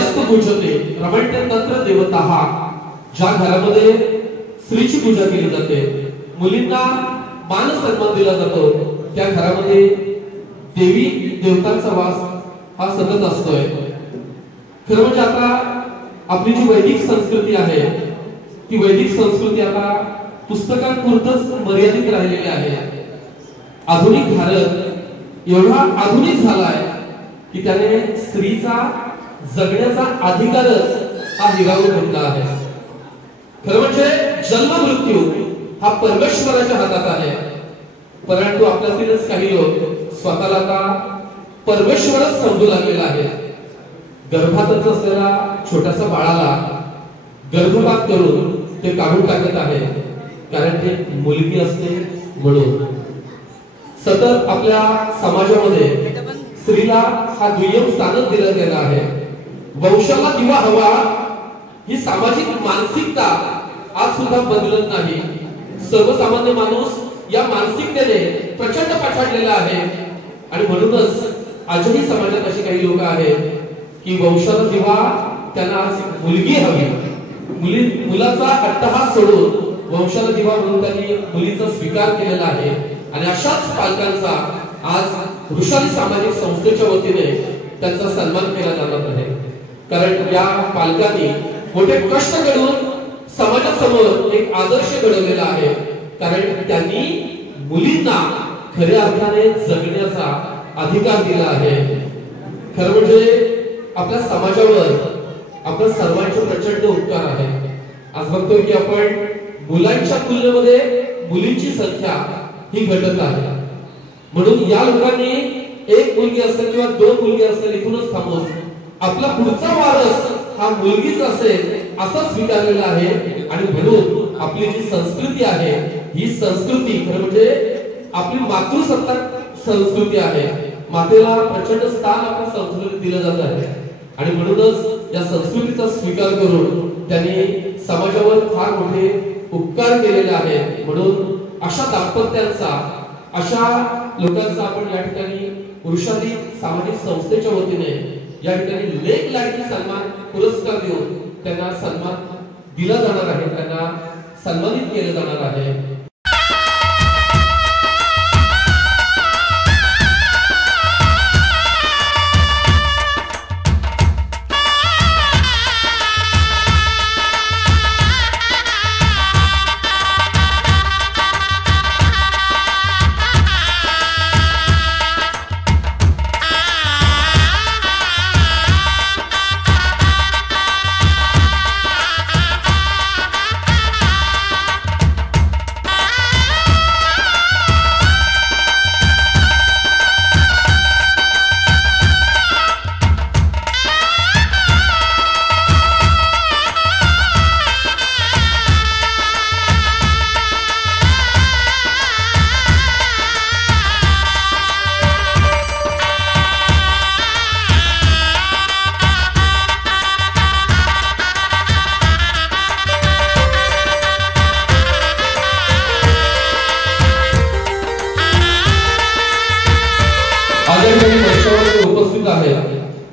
यस्त पूजते रमणते तंत्र देवताः, ज्या घरामध्ये स्त्रीची पूजा केली जाते, मुलींना मान सन्मान दिला जातो, त्या घरामध्ये देवी देवतांचा वास हा सतत असतोय. खरं म्हणजे आता आपली जी वैदिक संस्कृती आहे ती वैदिक संस्कृती आता पुस्तकांपुरतच मर्यादित राहिलेली आहे. आधुनिक भारत एवढा आधुनिक झालाय की त्याने स्त्रीचा जगण्याचा अधिकारच हा हिरावून घेतला आहे. खरं म्हणजे जन्म मृत्यू हा परमेश्वराच्या हातात आहे, परंतु आपल्यातीलच काही लोक स्वतःला आता परमेश्वरच समजू लागलेला आहे. गर्भातच असलेल्या छोट्याशा बाळाला गर्भपात करून ते काढून टाकत आहे, कारण ते मुलगी असते म्हणून. सतत आपल्या समाजामध्ये स्त्रीला हा दुय्यम स्थान दिलं गेलं आहे. वंशाला दिवा हवा ही सामाजिक मानसिकता आज सुद्धा बदलत नाही. सर्वसामान्य माणूस या मानसिकतेने प्रचंड पछाडलेला आहे आणि म्हणूनच आजही समाजात अशी काही लोक आहेत की वंशाला दिवा त्यांना आज मुलगी हवी, मुलाचा अट्टहास सोडून वंशाला दिवा म्हणून त्यांनी मुलीचा स्वीकार केलेला आहे. आणि अशाच पालकांचा आज वृषाली सामाजिक संस्थेच्या वतीने त्यांचा सन्मान केला जाणार आहे. कारण या पालकांनी मोठे कष्ट करून समाजासमोर एक आदर्श घडवलेला आहे, कारण त्यांनी मुलींना खऱ्या अर्थाने जगण्याचा अधिकार दिला आहे. खरं म्हणजे आपल्या समाजावर आपल्या सर्वांचे प्रचंड उपकार आहे. आज बघतोय की आपण मुलांच्या तुलनेमध्ये मुलींची संख्या ही घटत आहे. म्हणून या लोकांनी एक मुलगी असेल किंवा दोन मुलगी असेल इथूनच थांबून आपला पुढचा वारस हा मुलगीच असेल असा स्वीकारलेला आहे. आणि म्हणून आपली जी संस्कृती आहे ही संस्कृती खरं म्हणजे आपली मातृसत्ताक संस्कृती आहे. मातेला प्रचंड स्थान आपल्या संस्कृतीत दिलं जात आहे आणि म्हणूनच या संस्कृतीचा स्वीकार करून त्यांनी समाजावर फार मोठे उपकार केलेले आहेत. म्हणून अशा दाम्पत्यांचा, अशा लोकांचा आपण या ठिकाणी वृषाली सामाजिक संस्थेच्या वतीने या ठिकाणी लेख लाडकी सन्मान पुरस्कार देऊन त्यांना सन्मान दिला जाणार आहे, त्यांना सन्मानित केलं जाणार आहे. उपस्थित आहे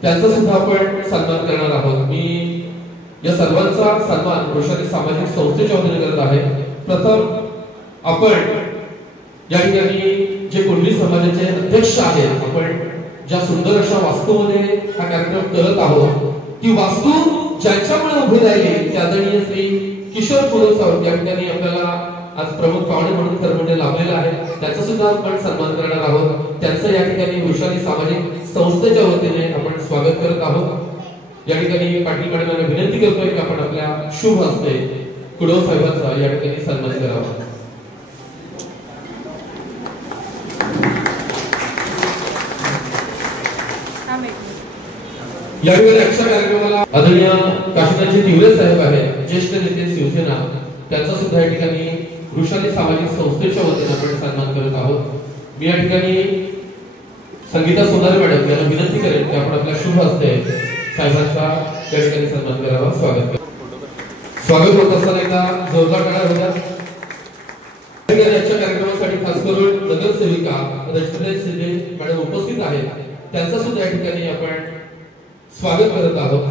त्यांचा सुद्धा आपण सन्मान करणार आहोत. मी या सर्वांचा सन्मान वृषाली सामाजिक संस्थेच्या वतीने करत आहे. प्रथम आपण या ठिकाणी जे कुणबी समाजाचे अध्यक्ष आहेत, आपण ज्या सुंदर अशा वास्तूमध्ये हा कार्यक्रम करत आहोत, ती वास्तू ज्यांच्यामुळे उभी राहिली ते आदरणीय श्री किशोर पुरोहित साहेब या ठिकाणी आपल्याला आज प्रमुख पाहुणे म्हणून खरं म्हणजे लाभलेला आहे. त्याचा सुद्धा आपण सन्मान करणार आहोत. त्यांचं या ठिकाणी वृषाली सामाजिक संस्थेच्या वतीने आपण स्वागत करत आहोत. या ठिकाणी पाटील मॅडमांना विनंती करतोय की आपण आपल्या शुभ हस्ते कुडव साहेबांचा या ठिकाणी सन्मान करावा. या ठिकाणी अशा कार्यक्रमाला आदरणीय काशीनाथजी तिवरे साहेब आहेत, ज्येष्ठ नेते शिवसेना, त्यांचा सुद्धा या ठिकाणी वृषाली सामाजिक संस्थेच्या वतीने आपण सन्मान करत आहोत. मी या ठिकाणी संगीता सोनारे मॅडम यांना विनंती करेन की आपण आपल्या शुभ हस्ते साहेबांचा या ठिकाणी सन्मान करावा. स्वागत होत असताना एकदा जोरदार टाळ्या होत्या. आजच्या कार्यक्रमासाठी खास करून नगरसेविका रचना शिंदे मॅडम उपस्थित आहेत, त्यांचा सुद्धा या ठिकाणी आपण स्वागत करत आहोत.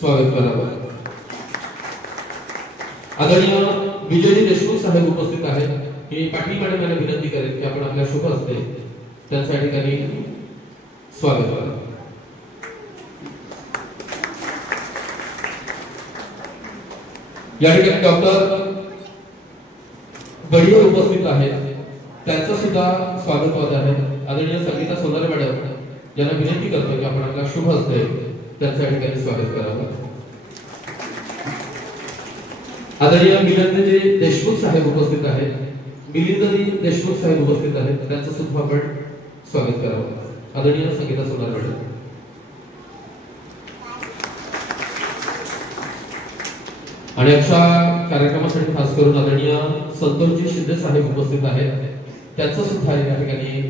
स्वागत करावं. आदरणीय विजयजी देशमुख साहेब उपस्थित आहेत. मी पाटील मॅडम यांना विनंती करेन की आपण आपल्या शुभ हस्ते त्यांच्या ठिकाणी स्वागत करावं. या ठिकाणी डॉक्टर बडिये उपस्थित आहेत, त्यांचं सुद्धा स्वागत आहे. आदरणीय संगीता सोनारे मॅडम यांना विनंती करतो की आपण आपला शुभ हस्ते त्यांच्या ठिकाणी स्वागत करावं. आदरणीय मिलिंदजी देशमुख साहेब उपस्थित आहेत. मिलिंदजी देशमुख साहेब उपस्थित आहेत, त्यांचं सुद्धा आपण स्वागत करावं. आदरणीय संगीता सोनारे मॅडम. आणि अशा कार्यक्रमासाठी खास करून आदरणीय संतोषजी शिंदे साहेब उपस्थित आहेत, त्यांचं सुद्धा या ठिकाणी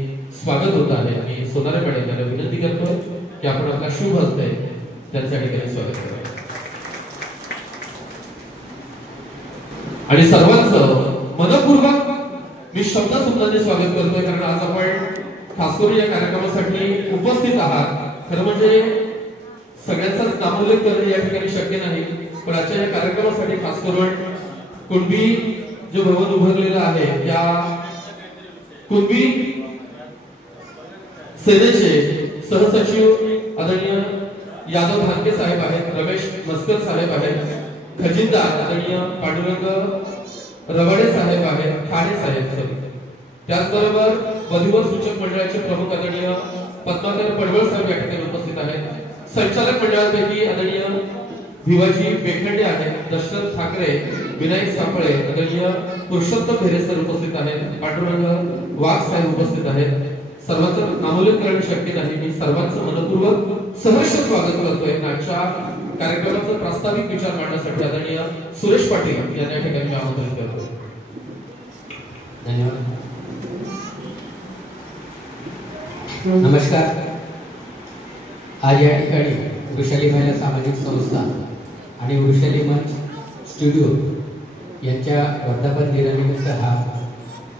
स्वागत होत आहे. आणि सोनारे मॅडम यांना विनंती करतो की आपण आपला शुभ हस्ते त्यांच्या ठिकाणी स्वागत करावं. आणि सर्वांचं मनपूर्वक मी शब्दसुद्धाने स्वागत करतोय, कारण आज आपण खास करून या कार्यक्रमासाठी उपस्थित आहात. खरं म्हणजे सगळ्यांचाच नामोल्लेख करणे या ठिकाणी शक्य नाही, पण आजच्या या कार्यक्रमासाठी खास करून कुणबी जे भवन उभारलेलं आहे त्या कुणबी सेनेचे सहसचिव आदरणीय यादव धानके साहेब आहेत, रमेश मस्कर साहेब आहेत, खजिनदार आदरणीय पांडुरंग रवाडे साहेब आहेत, ठाणे साहेब. त्याचबरोबर वधूवर सूचक मंडळाचे प्रमुख आदरणीय पद्माकर पडवळ साहेब या ठिकाणी उपस्थित आहेत. संचालक मंडळापैकी आदरणीय भिवाजी बेखंडे आहेत, दशरथ ठाकरे, विनायक सापळे, आदरणीय पुरुषोत्तम भेरे सर उपस्थित आहेत, पांडुरंग वाघ साहेब उपस्थित आहेत. सर्वांचं नामोल्लेख करणे शक्य नाही. मी सर्वांचं मनपूर्वक सहर्ष स्वागत करतोय. आजच्या कार्यक्रमाचा प्रास्ताविक विचार मांडण्यासाठी आदरणीय सुरेश पाटील यांना ठिकाणी आमंत्रित करतो. धन्यवाद. नमस्कार. आज या ठिकाणी वृषाली महिला सामाजिक संस्था आणि वृषाली मंच स्टुडिओ यांच्या वर्धापन दिनानिमित्त हा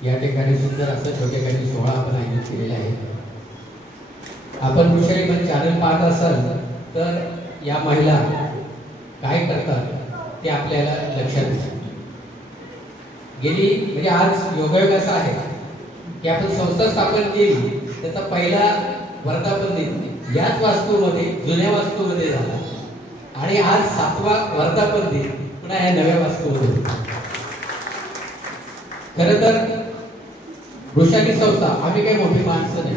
या ठिकाणी सुंदर असं छोटेखानी सोहळा आपण आयोजित केलेला आहे. आपण वृषाली मंच चॅनल पाहत असाल तर या महिला काय करतात ते आपल्याला लक्षात येईल. गेली म्हणजे आज योगायोग असा आहे की आपण संस्था स्थापन केली, त्याचा पहिला वर्धापन दिन याच वास्तूमध्ये जुन्या वास्तूमध्ये झाला आणि आज 7वा वर्धापन दिन पुन्हा या नव्या वास्तूमध्ये. खरं तर वृषाली संस्था आम्ही काही मोठी माणसं नाही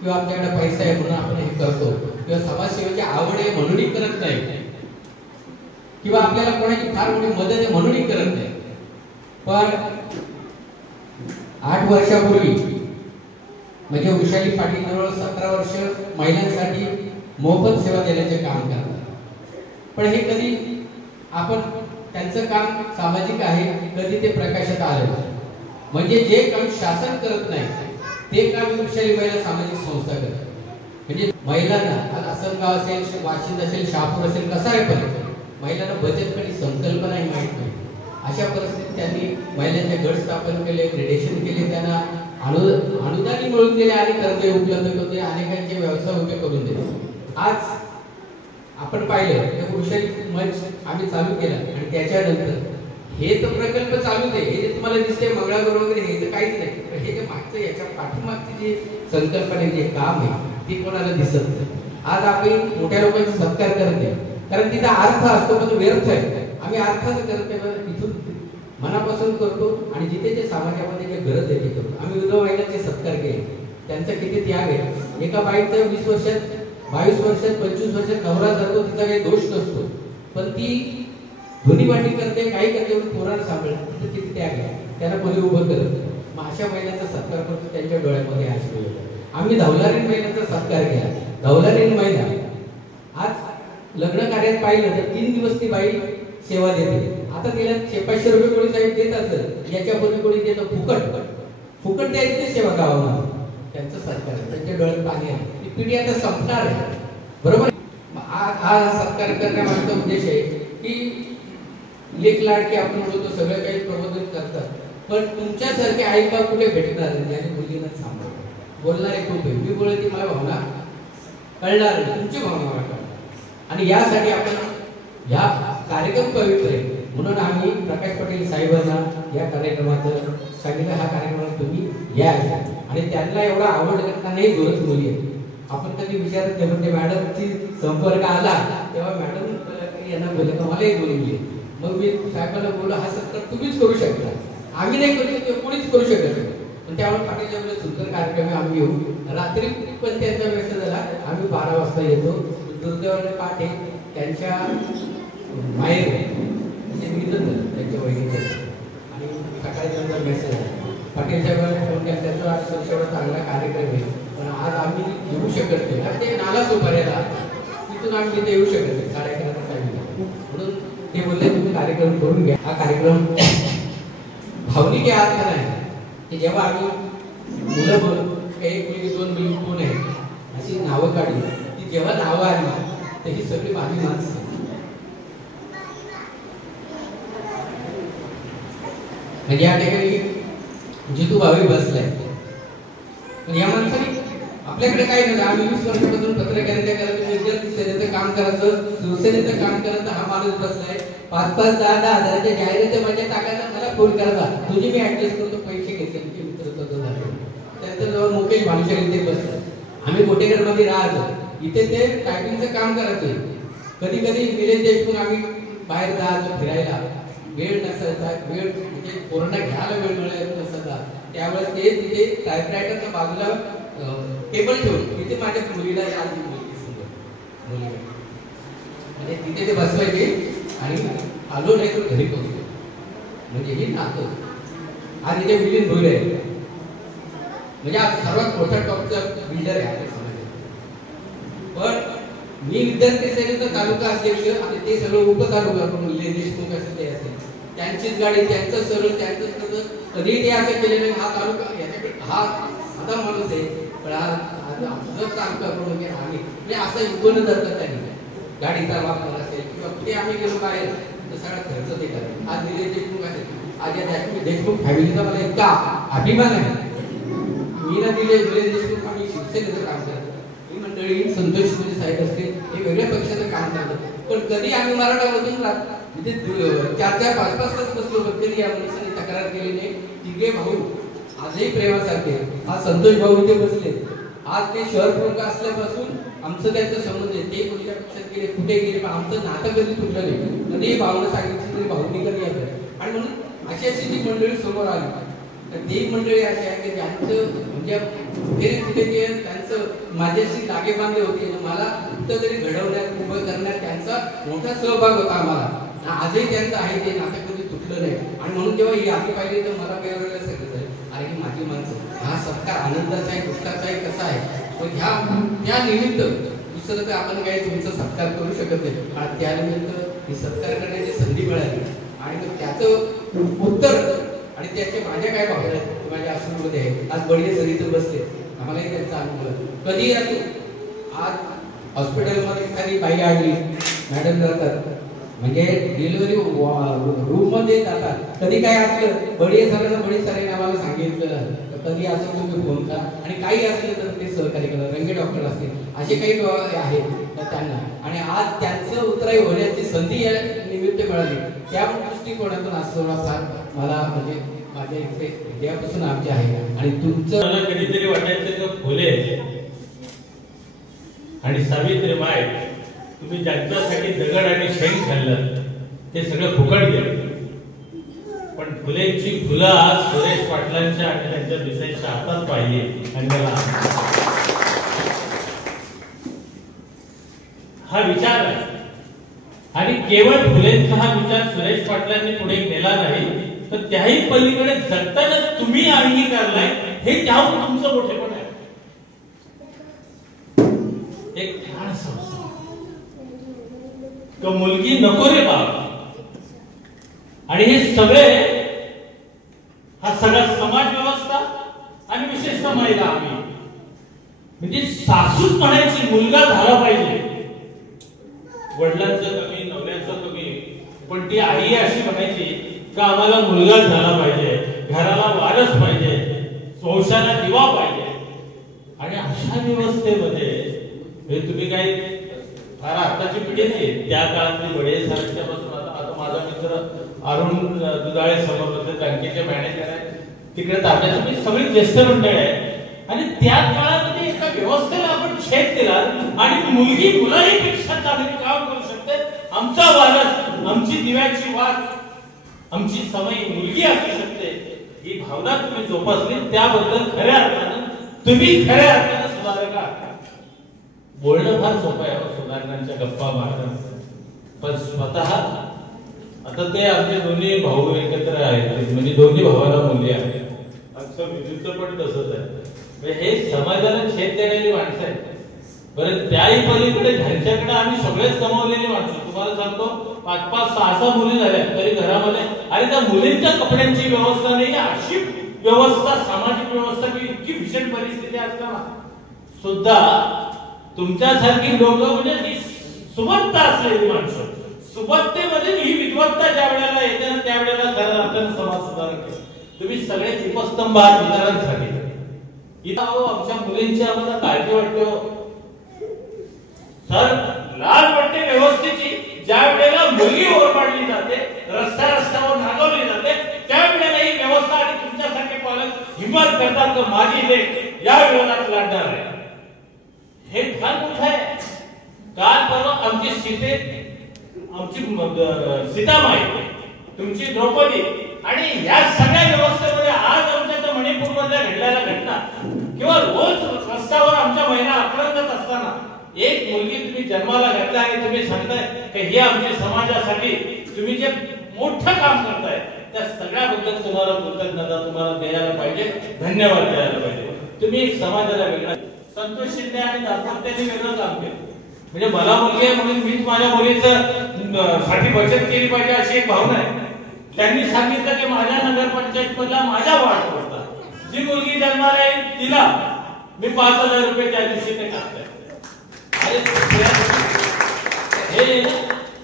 किंवा आमच्याकडे पैसा आहे म्हणून आपण हे करतो किंवा समाजसेवेची आवड आहे म्हणूनही करत नाही किंवा आपल्याला कोणाची फार मोठी मदत आहे म्हणूनही करत नाही. पण 8 वर्षापूर्वी म्हणजे वृषाली पाटील जवळ 17 वर्ष महिलांसाठी मोफत सेवा देण्याचे काम करतात. पण हे कधी आपण त्यांचं काम सामाजिक आहे कधी ते प्रकाशात आलं म्हणजे जे काम शासन करत नाही ते काम वृषाली महिला सामाजिक संस्था करतात. म्हणजे महिलांना आज असंगाव असेल, वाशिंद असेल, शहापूर असेल, कसारेपण महिलांना बचत कधी संकल्पनाही माहीत नाही. अशा परिस्थितीत त्यांनी महिलांचे गट स्थापन केले, ग्रेडेशन केले, त्यांना अनुदान मिळवून दिले आणि कर्ज उपलब्ध करून दिले, अनेकांचे व्यवसाय उभे करून दिले. आज आपण पाहिलं तर वृषाली मंच आम्ही चालू केला आणि त्याच्यानंतर हे तर प्रकल्प चालूच आहे. हे जे तुम्हाला दिसते मंगळागौर वगैरे हे तर काहीच नाही, पण हे जे मागचं याच्या पाठीमागची जी संकल्पना जे काम आहे ती कोणाला दिसत नाही. आज आपण मोठ्या लोकांचा सत्कार करत नाही कारण तिचा अर्थ असतो पण व्यर्थ आहे. आम्ही अर्थाचं करत नाही, इथून मनापासून करतो आणि जिथे जे समाजामध्ये जे गरज आहे ते करतो. आम्ही विधवा महिलांचे सत्कार केले, त्यांचा किती त्याग आहे. एका बाईचं 20 वर्षात 22 वर्षात 25 वर्षात नवरा जातो, तिचा काही दोष नसतो, पण ती धुनी भांडी करते, काही करते, पोरांना सांभाळते, तिथे किती त्याग आहे. त्यांना कोणी उभं करत नाही. मग अशा महिलांचा सत्कार करतो, त्यांच्या डोळ्यामध्ये अश्रू येतात. आम्ही धवलारीण महिलांचा सत्कार केला. धवलारीण महिला आज लग्न कार्यात पाहिलं तर 3 दिवस ती बाई सेवा देते. आता तिला 500 रुपये कोणी साहेब देत असेल, याच्यापूर्वी कोणी देतं फुकट द्यायची सेवा गावामध्ये. त्यांचं सत्कार त्यांच्या डोळ्यात पाणी आहे. ती पिढी आता संपणार आहे, बरोबर. हा सत्कार करण्यामागचा उद्देश आहे की लेख लाडके आपण बोलतो, सगळं काही प्रबोधित करतात, पण तुमच्यासारखे आईबा कुठे भेटणार नाही आणि मुलींना सांभाळतात. बोलणारे खूप मी बोलते मला भावना कळणार नाही, तुमची भावना वाटणार. आणि यासाठी आपण या कार्यक्रम पवित्र आहे म्हणून आम्ही प्रकाश पाटील साहेबांना या कार्यक्रमाचं सांगितलं, हा कार्यक्रम तुम्ही या आणि त्यांना एवढा आवडला नाही. दोनच मुली आहेत. आपण कधी विचारत नाही, पण ते मॅडमची संपर्क आला तेव्हा मॅडम यांना बोलले का मला एक दोन मुली आहेत. मग मी साहेबांना बोललो, हा सत्कार तुम्हीच करू शकता, आम्ही नाही करू शकतो, कोणीच करू शकत नाही. पण त्यामुळे पाटीलच्या वेळेस सुंदर कार्यक्रम आम्ही येऊ. रात्री पण त्यांचा मेसेज झाला, आम्ही 12 वाजता येतो. दुर्दैवाने पाठ आहे त्यांच्या माहेर म्हणजे निधन झालं त्यांच्या वहिनीचं आणि सकाळी त्यांचा मेसेज आला. पाटीलच्या वेळेला फोन केला, त्यांचा आज एवढा चांगला कार्यक्रम आहे पण आज आम्ही येऊ शकत नाही. आणि ते नाला सोपाऱ्याला तिथून आम्ही तिथे येऊ शकत नाही 11:30 टाइम म्हणून ते बोलले तुम्ही कार्यक्रम करून घ्या. हा कार्यक्रम भावनिक अर्थ नाही की जेव्हा आम्ही मुलं एक मुलगी दोन मुली कोण आहे अशी नावं काढली की जेव्हा नावं आली तर ही सगळी माझी माणसं म्हणजे या ठिकाणी जितू भावी बसलाय. पण या माणसाने आपल्याकडे काय नव्हतं. आम्ही 20 वर्षापासून पत्रकारिता करायचं, विद्यार्थी सेनेचं काम करायचं, शिवसेनेचं काम करायचं. हा माणूस बसलाय 5-5, 10-10 हजाराच्या जाहिराती माझ्या टाकायला मला फोन करायचा, तुझी मी ऍडजस्ट करतो, पैसे घेतले तुमचे मित्र त्यांच्याजवळ मुकेश भानुशाली इथे बसलं. आम्ही कोटेकरमध्ये राहतो, इथे ते टायपिंगचं काम करायचंय. कधी कधी निलेश देशमुख आम्ही बाहेर जायचो फिरायला, वेळ नसायचा, वेळ म्हणजे कोरोना घ्यायला वेळ मिळायला नसायचा. त्यावेळेस ते तिथे टायपरायटरच्या बाजूला टेबल ठेवून तिथे माझ्या मुलीला म्हणजे तिथे ते बसवायचे आणि आलो नाही तर घरी पोहोचलो. म्हणजे हे नातं आज इथे मिलिंद भोईर आहे म्हणजे आज सर्वात मोठा टॉपचा बिल्डर आहे आपल्या समाजात. पण मी विद्यार्थी सेनेचा तालुका अध्यक्ष आणि ते सगळं उपतालुका करून देशमुख असं ते असेल त्यांचीच गाडी त्यांचं सरळ त्यांचंच कसं कधीही ते असं केलेलं नाही. हा तालुका याच्याकडे हा साधा माणूस आहे पण आज तालुका करून घ्या आम्ही म्हणजे असं युगन धरतात त्यांनी गाडीचा वापर असेल किंवा कुठे आम्ही गेलो बाहेर तर सगळा खर्च ते करतात. आज निलेश देशमुख असेल, आज या देशमुख फॅमिलीचा मला इतका अभिमान आहे. मी ना निलेश देशमुख आम्ही शिवसेनेचं काम करतो, ही मंडळी संतोष शिंदे साहेब असतील हे वेगळ्या पक्षाचं काम करतात. पण कधी आम्ही मराठामधून म्हणजे 4-4, 5-5 तास बसलो कधी या माणसाने तक्रार केली नाही. तिघे भाऊ आजही प्रेमासारखे. आज संतोष भाऊ इथे बसले, आज ते शहर प्रमुख असल्यापासून आमचं त्यांचा संबंध आहे. ते कोणत्या पक्षात गेले कुठे गेले पण आमचं नातं कधी तुटलं नाही. कधी भावना सांगितली तरी भाऊनी कधी येतात. आणि म्हणून अशी अशी जी मंडळी समोर आली तर ती मंडळी अशी आहे की ज्यांचं म्हणजे कुठे ते त्यांचं माझ्याशी लागे बांधे होते. मला कुठंतरी घडवण्यात उभं करण्यात त्यांचा मोठा सहभाग होता आम्हाला. आजही त्यांचं आहे ते नातं कधी तुटलं नाही. आणि म्हणून जेव्हा ही आधी पाहिली तर मला काय वेगळं सगळं अरे ही माझी माणसं. हा सत्कार आनंदाचा आहे दुःखाचा आहे कसा आहे पण ह्या निमित्त दुसरं तर आपण काही तुमचा सत्कार करू शकत नाही. आणि त्यानिमित्त ही सत्कार करण्याची संधी मिळाली आणि मग त्याचं उत्तर आणि त्याचे माझ्या काय भावना आहेत माझ्या आश्रममध्ये आहे. आज बळी सर इथं बसले आम्हालाही त्यांचा अनुभव कधी असो. आज हॉस्पिटलमध्ये एखादी बाई आली मॅडम जातात म्हणजे डिलिव्हरी रूम मध्ये जातात. कधी काय असलं बळी सरांना बळी सरांनी आम्हाला सांगितलं कधी असं तुम्ही फोन करा आणि काही असलं तर ते सहकार्य करा. रंगे डॉक्टर असतील असे काही आहेत तर त्यांना आणि आज त्यांचं उतराई होण्याची संधी या निमित्त मिळाली. त्या दृष्टिकोनातून असं फार मला म्हणजे माझ्या इथे देवापासून आमचे आहे. आणि तुमचं मला कधीतरी वाटायचं की फुले आणि सावित्रीबाई तुम्ही ज्यांच्यासाठी दगड आणि शेंग खाल्लं ते सगळं फुकट गेलं. पण फुलेंची फुलं आज सुरेश पाटलांच्या आणि त्यांच्या दिसायच्या हातात पाहिली आणि मला हा विचार आहे. आणि केवळ फुलेंचा हा विचार सुरेश पाटलांनी पुढे नेला नाही तर त्याही पलीकडे जगताना तुम्ही अंगीकारलाय हे त्याहून तुमचं मोठेपण आहे. एक लहान संस्था मुलगी नको रे बाप आणि हे सगळे हा सगळा समाज व्यवस्था आणि विशेषतः महिला आम्ही म्हणजे सासूच म्हणायची मुलगा झाला पाहिजे. वडिलांचं कमी नवऱ्याचं कमी पण ती आई अशी म्हणायची का आम्हाला मुलगा झाला पाहिजे, घराला वारस पाहिजे, वंशाला दिवा पाहिजे. आणि अशा व्यवस्थेमध्ये तुम्ही काही फार आताची पिढी नाही, त्या काळातली बडे सारख्या पासून आता माझा मित्र अरुण दुधाळे समोर होते, बँकेचे मॅनेजर आहे, तिकडे ताब्यात सगळी ज्येष्ठ मंडळ आहे. आणि त्या काळामध्ये एका व्यवस्थेला आपण छेद दिला आणि मुलगी मुलाहीपेक्षा चांगली काम करू शकते. आमचा वारस, आमची दिव्याची वाट, आमची समय मुलगी असू शकते, ही भावना तुम्ही जोपासली. त्याबद्दल खऱ्या अर्थानं तुम्ही खऱ्या अर्थानं सुधारक आहात. बोलणं फार सोपं आहे, सुधारणांच्या गप्पा मारणं, पण स्वतः आता ते आमचे दोन्ही भाऊ एकत्र आहेत, म्हणजे दोन्ही भावाला मुली आहेत. आमचं विरुद्ध पण तसंच आहे. हे समाजाला छेद देणारी माणसं आहेत. बरं, त्याही पलीकडे घरच्याकडे आम्ही सगळेच कमावलेली माणसं. तुम्हाला सांगतो 5-5, 6-6 मुली झाल्या तरी घरामध्ये, आणि त्या मुलींच्या कपड्यांची व्यवस्था नाही, अशी व्यवस्था, सामाजिक व्यवस्था की इतकी भीषण परिस्थिती असताना सुद्धा तुमच्यासारखी लोक, म्हणजे ही सुबत्ता असलेली माणसं, सुबत्तेमध्ये ही विद्वत्ता ज्या वेळेला येते ना, त्यावेळेला खरं अर्थानं समाज सुधारक तुम्ही सगळे उपस्तंभ आहात इतरांसाठी. इथं आमच्या मुलींची आम्हाला काळजी वाटते. तर लाज वाटते व्यवस्थेची. ज्या वेळेला मुलगी ओरबाडली जाते, रस्त्यावर नागवली जाते, त्यावेळेला ही व्यवस्था आणि तुमच्यासारखे पालक हिंमत करतात की माझी लेक या विरोधात लढणार आहे. हे फार मोठं आहे. काल परवा आमची सीतामाई, तुमची द्रौपदी, आणि या सगळ्या व्यवस्थेमध्ये आज आमच्या मणिपूरमधल्या घडलेल्या घटना किंवा रोज रस्त्यावर आमच्या महिला अपरंगत असताना एक मुलगी तुम्ही जन्माला घातला आणि तुम्ही सांगताय की हे आमच्या समाजासाठी तुम्ही जे मोठं काम करताय, त्या सगळ्याबद्दल तुम्हाला कृतज्ञता तुम्हाला द्यायला पाहिजे, धन्यवाद द्यायला पाहिजे. तुम्ही समाजाला वेगळा. संतोष शिंदे आणि दाम्पत्याने वेगळं काम केलं. म्हणजे मला मुलगी आहे म्हणून मीच माझ्या मुलीचं साठी बचत केली पाहिजे अशी एक भावना आहे. त्यांनी सांगितलं की माझ्या नगरपंचायत मधला माझ्या वार्ड होता, जी मुलगी जन्माला येईल तिला मी 5,000 रुपये त्या दिवशी ते टाकतोय.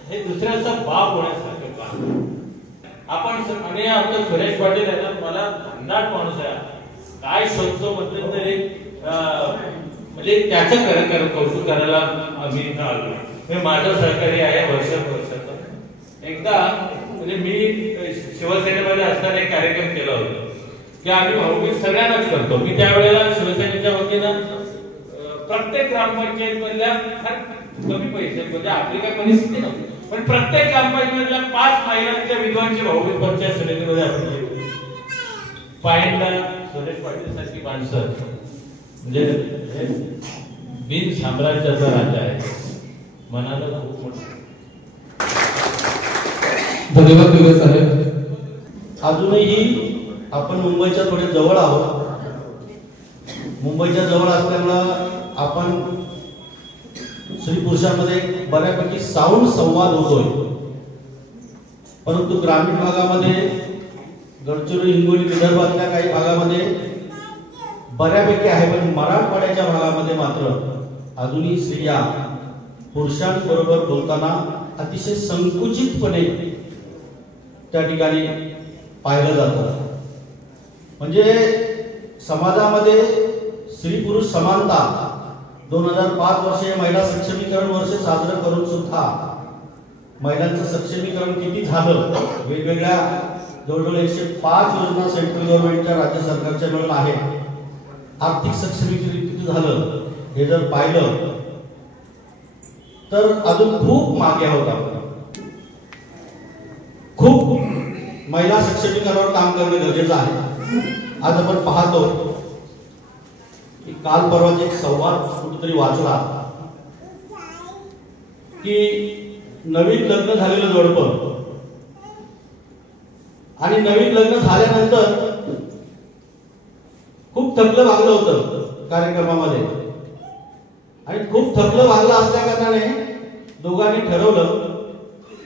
हे दुसऱ्याचा बाप होण्यासारखं काम आपण. आणि आमचं सुरेश पाटील याच्यात मला भन्नाट माणूस आहे, काय शोधतो मध्यंतरी, म्हणजे त्याचं कौतुक करायला आम्ही इथं आलो. माझं सहकारी आहे वर्षाचा. एकदा म्हणजे मी शिवसेनेमध्ये असताना एक कार्यक्रम केला होता की आम्ही भाऊबीज सगळ्यांनाच करतो. मी त्यावेळेला शिवसेनेच्या वतीनं प्रत्येक ग्रामपंचायत मधल्या फार कमी पैसे, म्हणजे आपली काही परिस्थिती नव्हती, पण प्रत्येक ग्रामपंचायत मधल्या 5 महिलांच्या विधवांची भाऊबीज पंचायत समितीमध्ये आपण केली. पायंडा सुरेश पाटील सारखी माणसं, म्हणजे बिन साम्राज्याचा राजा आहे, मनाला खूप मोठं. धन्यवाद दिवे साहेब. अजूनही आपण मुंबईच्या थोडे जवळ आहोत. मुंबईच्या जवळ असल्यामुळं आपण स्त्री पुरुषांमध्ये बऱ्यापैकी साऊंड संवाद होतोय, परंतु ग्रामीण भागामध्ये, गडचिरोली, हिंगोली, विदर्भातल्या काही भागामध्ये बऱ्यापैकी आहे, पण मराठवाड्याच्या भागामध्ये मात्र अजूनही स्त्रिया पुरुषांबरोबर बोलताना अतिशय संकुचितपणे त्या ठिकाणी पाहिलं जातं. म्हणजे समाजामध्ये स्त्री पुरुष समानता 2005 वर्षे महिला सक्षमीकरण वर्ष साजरं करून सुद्धा महिलांचं सक्षमीकरण किती झालं, वेगवेगळ्या जवळजवळ 105 योजना सेंट्रल गव्हर्नमेंटच्या, राज्य सरकारच्या मिळून आहे. आर्थिक सक्षमीकरण किती झालं हे जर पाहिलं तर अजून खूप मागे आहोत आपण. खूप महिला सक्षमीकरणावर काम करणं गरजेचं आहे. आज आपण पाहतो की काल परवाच एक संवाद कुठेतरी वाचला की नवीन लग्न झालेलं जोडपं आणि नवीन लग्न झाल्यानंतर खूप थकलं भागलं होतं कार्यक्रमामध्ये, आणि खूप थकलं भागलं असल्या कारणाने दोघांनी ठरवलं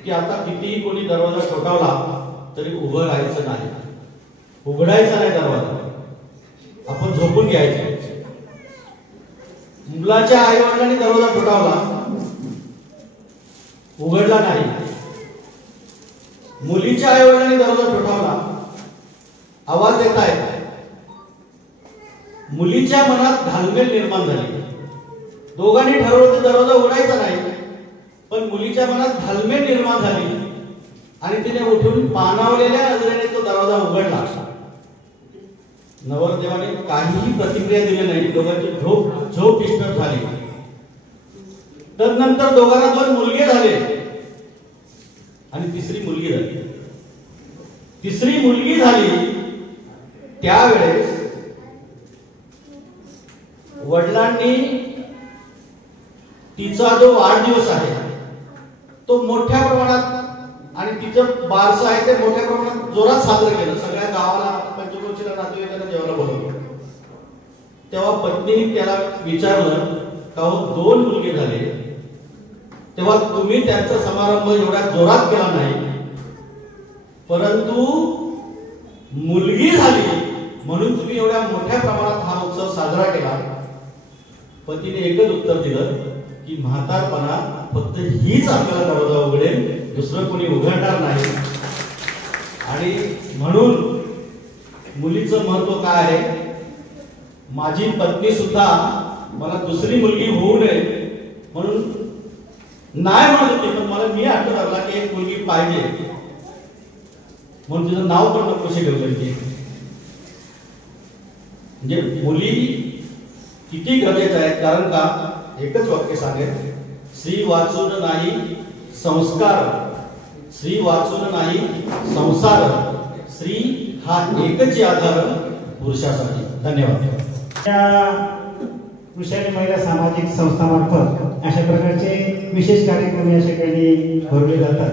की आता कितीही कोणी दरवाजा ठोठावला तरी उभं राहायचं नाही, उघडायचा नाही दरवाजा, आपण झोपून घ्यायचं. मुलाच्या आई वडिलांनी दरवाजा ठोठावला, उघडला नाही. मुलीच्या आई वडिलांनी दरवाजा ठोठावला, आवाज देत आहे. मुलीच्या मनात घालमेल निर्माण झाली. दोघांनी ठरवलं की दरवाजा उघडायचा नाही, पण मुलीच्या मनात घालमेल निर्माण झाली आणि तिने उठून पाणावलेल्या नजरेने तो दरवाजा उघडला. नवरदेवाने काहीही प्रतिक्रिया दिली नाही. दोघांची झोप डिस्टर्ब झाली. तदनंतर दोघांना 2 मुलगे झाले आणि तिसरी मुलगी झाली. त्यावेळेस वडिलांनी तिचा जो वाढदिवस आहे तो मोठ्या प्रमाणात आणि तिचं बारसं आहे ते मोठ्या प्रमाणात जोरात साजरं केलं. सगळ्या गावाला पंचक्रोशीला नातेवाईकांना जेवायला बोलवलं. तेव्हा पत्नीने त्याला विचारलं का हो 2 मुलगे झाले तेव्हा तुम्ही त्यांचा समारंभ एवढ्या जोरात केला नाही, परंतु मुलगी झाली म्हणून तुम्ही एवढ्या मोठ्या प्रमाणात हा उत्सव साजरा केला. पतीने एकच उत्तर दिलं की म्हातारपणा फक्त हीच आपल्याला दरवाजा उघडेल, दुसरं कोणी उघडणार नाही. आणि म्हणून मुलीचं महत्व काय आहे, माझी पत्नी सुद्धा मला दुसरी मुलगी होऊ नये म्हणून नाही म्हणत होती, पण मला मी हट्ट धरला की एक मुलगी पाहिजे म्हणून तिचं नाव पण नकोशी ठेवलं की. म्हणजे मुली किती गरजेचं आहे, कारण का एकच वाक्य सांगेल, स्त्री वाचून नाही संस्कार, स्त्री वाचून नाही संसार, स्त्री हा एकच आधार पुरुषासाठी. धन्यवाद. या वृषाली महिला सामाजिक संस्थामार्फत अशा प्रकारचे विशेष कार्यक्रम या ठिकाणी भरवले जातात.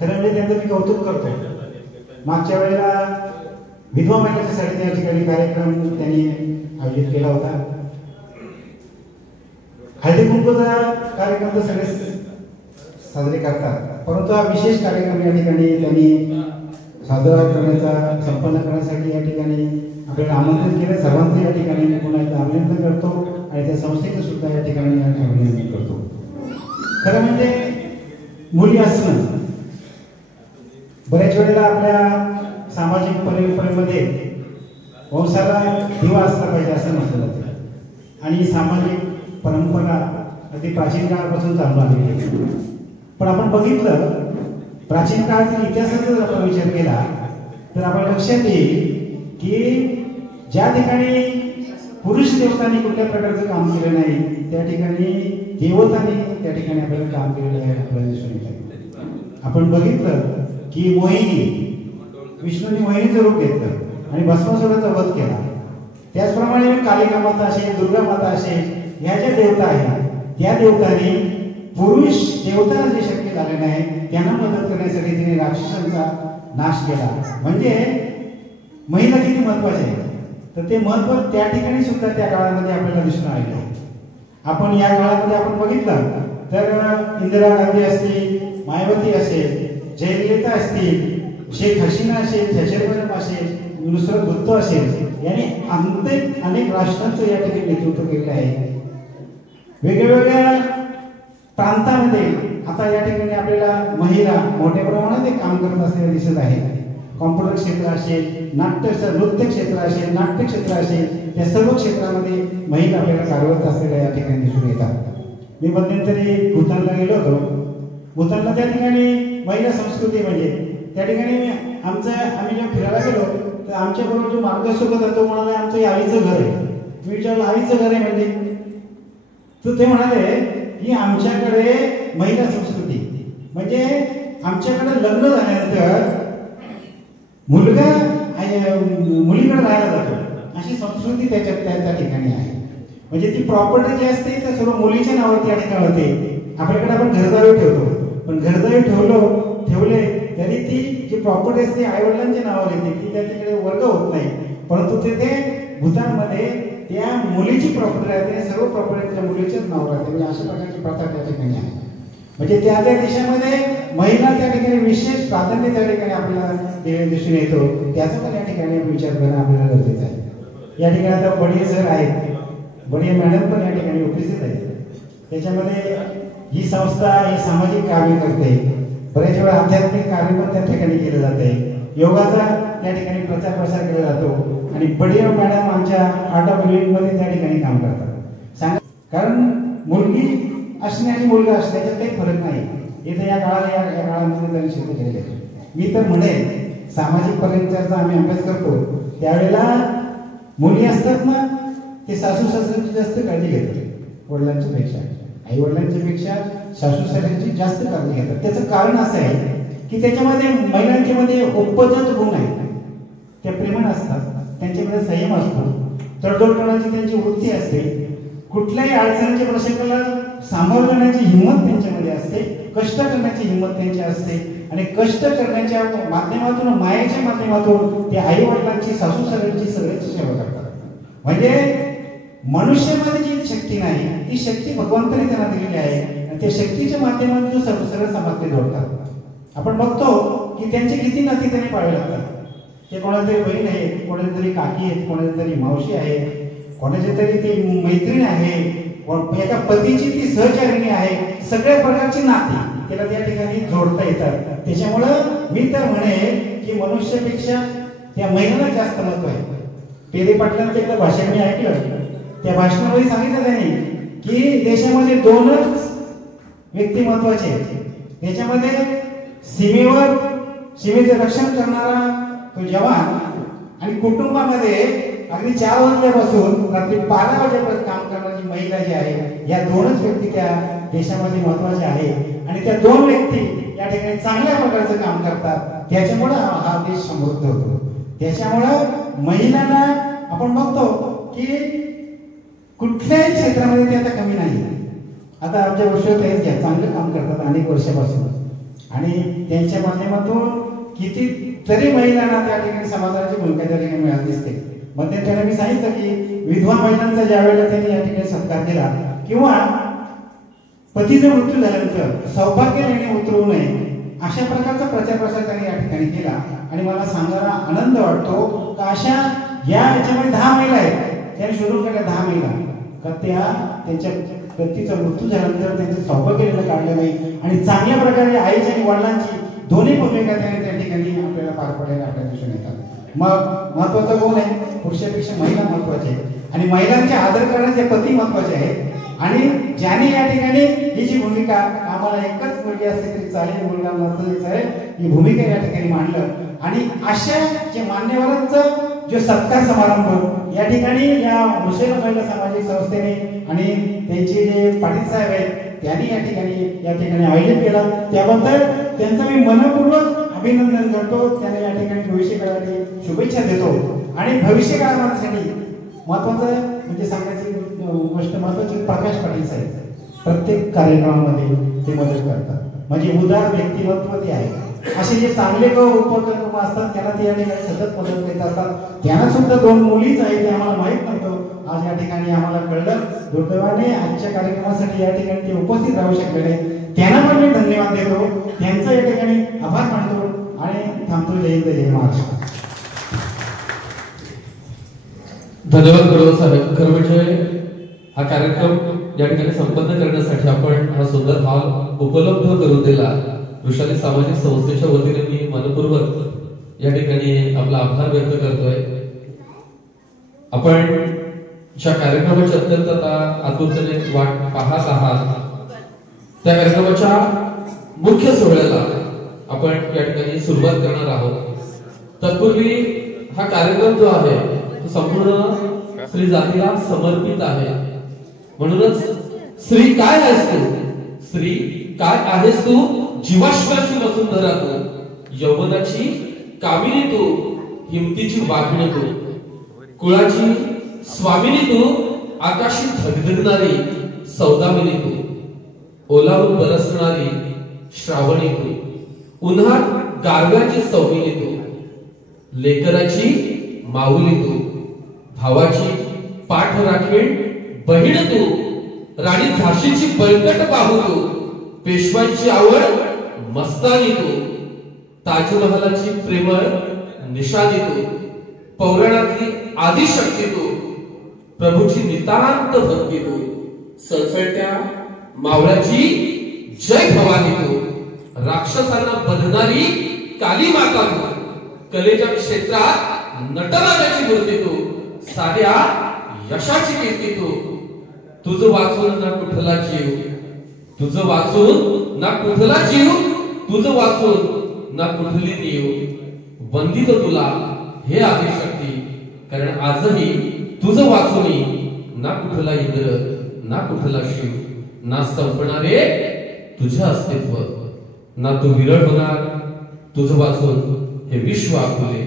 खरं म्हणजे त्यांचं मी कौतुक करतो. मागच्या वेळेला विधवा महिलांसाठी या ठिकाणी कार्यक्रम त्यांनी आयोजित केला होता. हळदी कुंकूचा कार्यक्रम तर सगळे साजरे करतात, परंतु हा विशेष कार्यक्रम या ठिकाणी त्यांनी साजरा करण्याचा संपन्न करण्यासाठी या ठिकाणी आपल्याला आमंत्रित केलं. सर्वांचं या ठिकाणी पुन्हा एकदा अभिनंदन करतो आणि त्या संस्थेचं सुद्धा या ठिकाणी अभिनंदन करतो. खरं म्हणजे मुली असणं बऱ्याच वेळेला आपल्या सामाजिक परंपरेमध्ये वंशाला दिवा असला पाहिजे असं म्हटलं जातं आणि सामाजिक परंपरा अगदी प्राचीन काळापासून चालू आलेली आहे. पण आपण बघितलं प्राचीन काळातील इतिहासाचा जर आपण विचार केला तर आपण लक्षात येईल की ज्या ठिकाणी पुरुष देवतांनी कुठल्या प्रकारचं काम केलं नाही त्या ठिकाणी देवतांनी त्या ठिकाणी आपल्याला काम केलेलं आहे आपल्याला दिसून येत आहे. आपण बघितलं की मोहिनी, विष्णूंनी मोहिनीचं रूप घेतलं आणि भस्मासुराचा वध केला. त्याचप्रमाणे कालिका माता असेल, दुर्गा माता असेल, ह्या ज्या देवता आहेत त्या देवतांनी पुरुष देवतांना जे शक्य झाले नाही त्यांना मदत करण्यासाठी तिने राक्षसांचा नाश केला. म्हणजे महिला किती महत्वाची आहे तर ते महत्व त्या ठिकाणी सुद्धा त्या काळामध्ये आपल्याला दिसून आलेलं आहे. आपण या काळामध्ये आपण बघितलं तर इंदिरा गांधी असतील, मायावती असेल, जयललिता असतील, शेख हसीना असेल, थॅचर मॅडम असेल, नुसरत भुत्तो असेल, यांनी अनेक राष्ट्रांचं या ठिकाणी नेतृत्व केलेलं आहे. वेगवेगळ्या प्रांतामध्ये आता या ठिकाणी आपल्याला महिला मोठ्या प्रमाणात काम करत असलेल्या दिसत आहे. कॉम्प्युटर क्षेत्र असेल, नृत्य क्षेत्र असेल, नाट्य क्षेत्र असेल, त्या सर्व क्षेत्रामध्ये महिला आपल्याला कार्यरत असलेल्या या ठिकाणी दिसून येतात. मी मध्यंतरी भूतानला गेलो होतो. भूतानला त्या ठिकाणी महिला संस्कृती म्हणजे त्या ठिकाणी आम्ही जेव्हा फिरायला गेलो तर आमच्याबरोबर जो मार्गदर्शक होता तो म्हणाला आमचं आईचं घर आहे. मी विचारलं आईचं घर आहे म्हणजे, तर ते म्हणाले की आमच्याकडे महिला संस्कृती म्हणजे आमच्याकडे लग्न झाल्यानंतर मुलगा मुलीकडे राहायला जातो अशी संस्कृती त्या ठिकाणी आहे. म्हणजे ती प्रॉपर्टी जी असते ते सर्व मुलीच्या नावावर त्या ठिकाणी होते. आपल्याकडे आपण घरदावे ठेवतो, पण घरदावे ठेवले तरी ती जी प्रॉपर्टी असते आई वडिलांच्या नावावर येते, ती त्या ठिकाणी वर्ग होत नाही. परंतु ते भूतानमध्ये त्या मुलीची प्रॉपर्टी राहते, सर्व प्रॉपर्टी त्या मुलीच्याच नावावर राहते. म्हणजे अशा प्रकारची प्रथा त्या ठिकाणी आहे. म्हणजे त्या देशामध्ये महिला त्या ठिकाणी विशेष प्राधान्य त्या ठिकाणी आपल्याला दिसून येतो. त्याचा पण या ठिकाणी विचार करणं आपल्याला गरजेचं आहे. या ठिकाणी आता बडिये सर आहेत, बडिये मॅडम पण या ठिकाणी उपस्थित आहेत. त्याच्यामध्ये ही संस्था ही सामाजिक कार्य करते. बऱ्याच वेळा आध्यात्मिक कार्य पण त्या ठिकाणी केलं जाते. योगाचा त्या ठिकाणी प्रचार प्रसार केला जातो आणि बडिये मॅडम आमच्या आर्ट ऑफ लिव्हिंग मध्ये त्या ठिकाणी काम करतात. कारण मुलगी असणे आणि मुलगा असणे याच्यात काही फरक नाही. इथे या काळामध्ये त्यांनी सिद्ध केलेले. मी तर म्हणेन सामाजिक परिचयाचा आम्ही अभ्यास करतो त्यावेळेला मुली असतात ना ते सासू सासऱ्यांची जास्त काळजी घेतात वडिलांच्या पेक्षा. आई वडिलांच्या पेक्षा सासू सासऱ्यांची जास्त काळजी घेतात. त्याचं कारण असं आहे की त्याच्यामध्ये महिलांच्या मध्ये उपजत गुण आहेत. त्या प्रेमळ असतात, त्यांच्यामध्ये संयम असतो, तडजोड करण्याची त्यांची वृत्ती असते, कुठल्याही अडचणीच्या प्रसंगाला सामोरं जाण्याची हिंमत त्यांच्यामध्ये असते, कष्ट करण्याची हिंमत त्यांची असते आणि कष्ट करण्याच्या माध्यमातून मायेच्या माध्यमातून ते आई वडिलांची सासू सासऱ्यांची सगळ्यांची सेवा करतात. म्हणजे मनुष्यामध्ये जी शक्ती नाही ती शक्ती भगवंताने त्यांना दिलेली आहे आणि त्या शक्तीच्या माध्यमातून सगळं समाज जोडतात. आपण बघतो की त्यांचे किती नाती त्यांनी पाळले लागतात. ते कोणाची तरी बहीण आहे, कोणाची तरी काकी आहे, कोणाची तरी मावशी आहे, कोणाची तरी ती मैत्रीण आहे, एका पतीची ती सहचारिणी आहे. सगळ्या प्रकारची नाती त्याला त्या ठिकाणी जोडता येतात. त्याच्यामुळं मी तर म्हणे की मनुष्यापेक्षा त्या महिलेला जास्त महत्व आहे. पेरे पाटलांचं एकदा भाषण मी ऐकलं. त्या भाषणामध्ये सांगितलं त्यांनी की देशामध्ये दोनच व्यक्ती महत्वाचे आहेत. त्याच्यामध्ये सीमेचं रक्षण करणारा तो जवान आणि कुटुंबामध्ये अगदी 4 वाजल्यापासून रात्री 12 वाजेपर्यंत काम करणारी महिला जी आहे या दोनच व्यक्ती त्या देशामध्ये महत्वाच्या आहेत आणि त्या 2 व्यक्ती या ठिकाणी चांगल्या प्रकारचं काम करतात. त्याच्यामुळे हा देश समृद्ध होतो. त्याच्यामुळं महिलांना आपण बघतो की कुठल्याही क्षेत्रामध्ये ते आता कमी नाही. आता आमच्या वर्षात घ्या चांगलं काम करतात अनेक वर्षापासून आणि त्यांच्या माध्यमातून किती तरी महिलांना त्या ठिकाणी समाजाची भूमिका त्या ठिकाणी मिळत दिसते. मध्यंतरी मी सांगितलं की विधवा महिलांचा ज्या वेळेला त्यांनी या ठिकाणी सत्कार केला किंवा पतीचा मृत्यू झाल्यानंतर सौभाग्य लेणे उतरवू नये अशा प्रकारचा प्रचार प्रसार त्यांनी या ठिकाणी केला आणि मला सांगायला आनंद वाटतो की अशा याच्यामध्ये 10 महिला आहेत. त्यांनी शोधून काढल्या 10 महिला का त्या त्यांच्या पतीचा मृत्यू झाल्यानंतर त्यांचे सौभाग्य लेणं काढलं नाही आणि चांगल्या प्रकारे आईची आणि वडिलांची दोन्ही भूमिका त्यांनी त्या ठिकाणी आपल्याला पार पडायला आपल्याला दिसून येतात. मग महत्वाचा कोण आहे? पुरुषापेक्षा महिला महत्वाची आहे आणि महिलांचे आदर करण्याचे पती महत्वाचे आहेत आणि ज्याने या ठिकाणी ही जी भूमिका आम्हाला एकच मुलगी असते तरी चालेल, मुलगा नसले चालेल, ही भूमिका या ठिकाणी मांडलं आणि अशा जे मान्यवरांचं जो सत्कार समारंभ या ठिकाणी या मुसेल महिला सामाजिक संस्थेने आणि त्यांचे जे पाटील साहेब आहेत त्यांनी या ठिकाणी आयोजित केलं. त्याबद्दल त्यांचं मी मनपूर्वक अभिनंदन करतो. त्यांना या ठिकाणी भविष्यकाळासाठी शुभेच्छा देतो आणि भविष्यकाळासाठी महत्वाचं म्हणजे सांगायची गोष्ट महत्वाची प्रकाश पाटील साहेब प्रत्येक कार्यक्रमामध्ये ते मदत करतात. म्हणजे उदार व्यक्तिमत्व ते आहे. असे जे चांगले उपक्रम असतात त्यांना ते या ठिकाणी सतत मदत देत असतात. त्यांना सुद्धा 2 मुलीच आहेत ते आम्हाला माहीत नव्हतं. आज या ठिकाणी आम्हाला कळलं. दुर्दैवाने आजच्या कार्यक्रमासाठी या ठिकाणी ते उपस्थित राहू शकले नाही. त्यांना पण मी धन्यवाद देतो. त्यांचा या ठिकाणी आभार मानतो आणि थांबतो. जय हिंद, जय महाराष्ट्र. धन्यवाद गुरु साहेब. खरं म्हणजे हा कार्यक्रम या ठिकाणी संपन्न करण्यासाठी आपण हा सुंदर हॉल उपलब्ध करून दिला. वृषाली सामाजिक संस्थेच्या वतीने मी मनपूर्वक या ठिकाणी आपला आभार व्यक्त करतोय. आपण ज्या कार्यक्रमाची अत्यंत आता आतुरतेने वाट पाहत आहात त्या कार्यक्रमाच्या मुख्य सोहळ्याला आपण या ठिकाणी सुरुवात करणार आहोत. तत्पूर्वी हा कार्यक्रम जो आहे तो संपूर्ण स्त्री जातीला समर्पित आहे. म्हणूनच स्त्री काय आहेस तू, स्त्री काय आहेस तू, जीवाश्वाची वसुंधरा तू, यौवनाची कामिनी तू, हिमतीची वाघिणी तू, कुळाची स्वामिनी तू, आकाशी धगधगणारी सौदामिनी तू, ओलावून बरसणारी श्रावणी तू, उन्हात गारव्याची सौमिनी तू, लेकराची माऊली तू, भावाची पाठ राखीण बहीण तू, राणी झाशीची बळकट बाहू तू, पेशवांची आवड मस्तानी तू, ताजमहालाची प्रेमळ निशाणी तू, पौराणातली आदिशक्ती तू, प्रभूची नितांत भक्ती तू, सळसळत्या मावळ्याची जय भवानी तू, राक्षसांना बधणारी काली माता तू, कलेच्या क्षेत्रात नटराजाची मूर्ती तू, साध्या यशाची कीर्ती तू, तुझ वाचून न कुठला जीव, तुझं वाचून ना कुठला जीव, तुझं वाचून ना कुठली देव, वंदित तुला हे आदिशक्ती, कारण आजही तुझं वाचूनी ना कुठला इंद्र ना कुठला शिव, ना संपणारे तुझं अस्तित्व, ना तू विरळ होणार, तुझं वाचून हे विश्व आपुले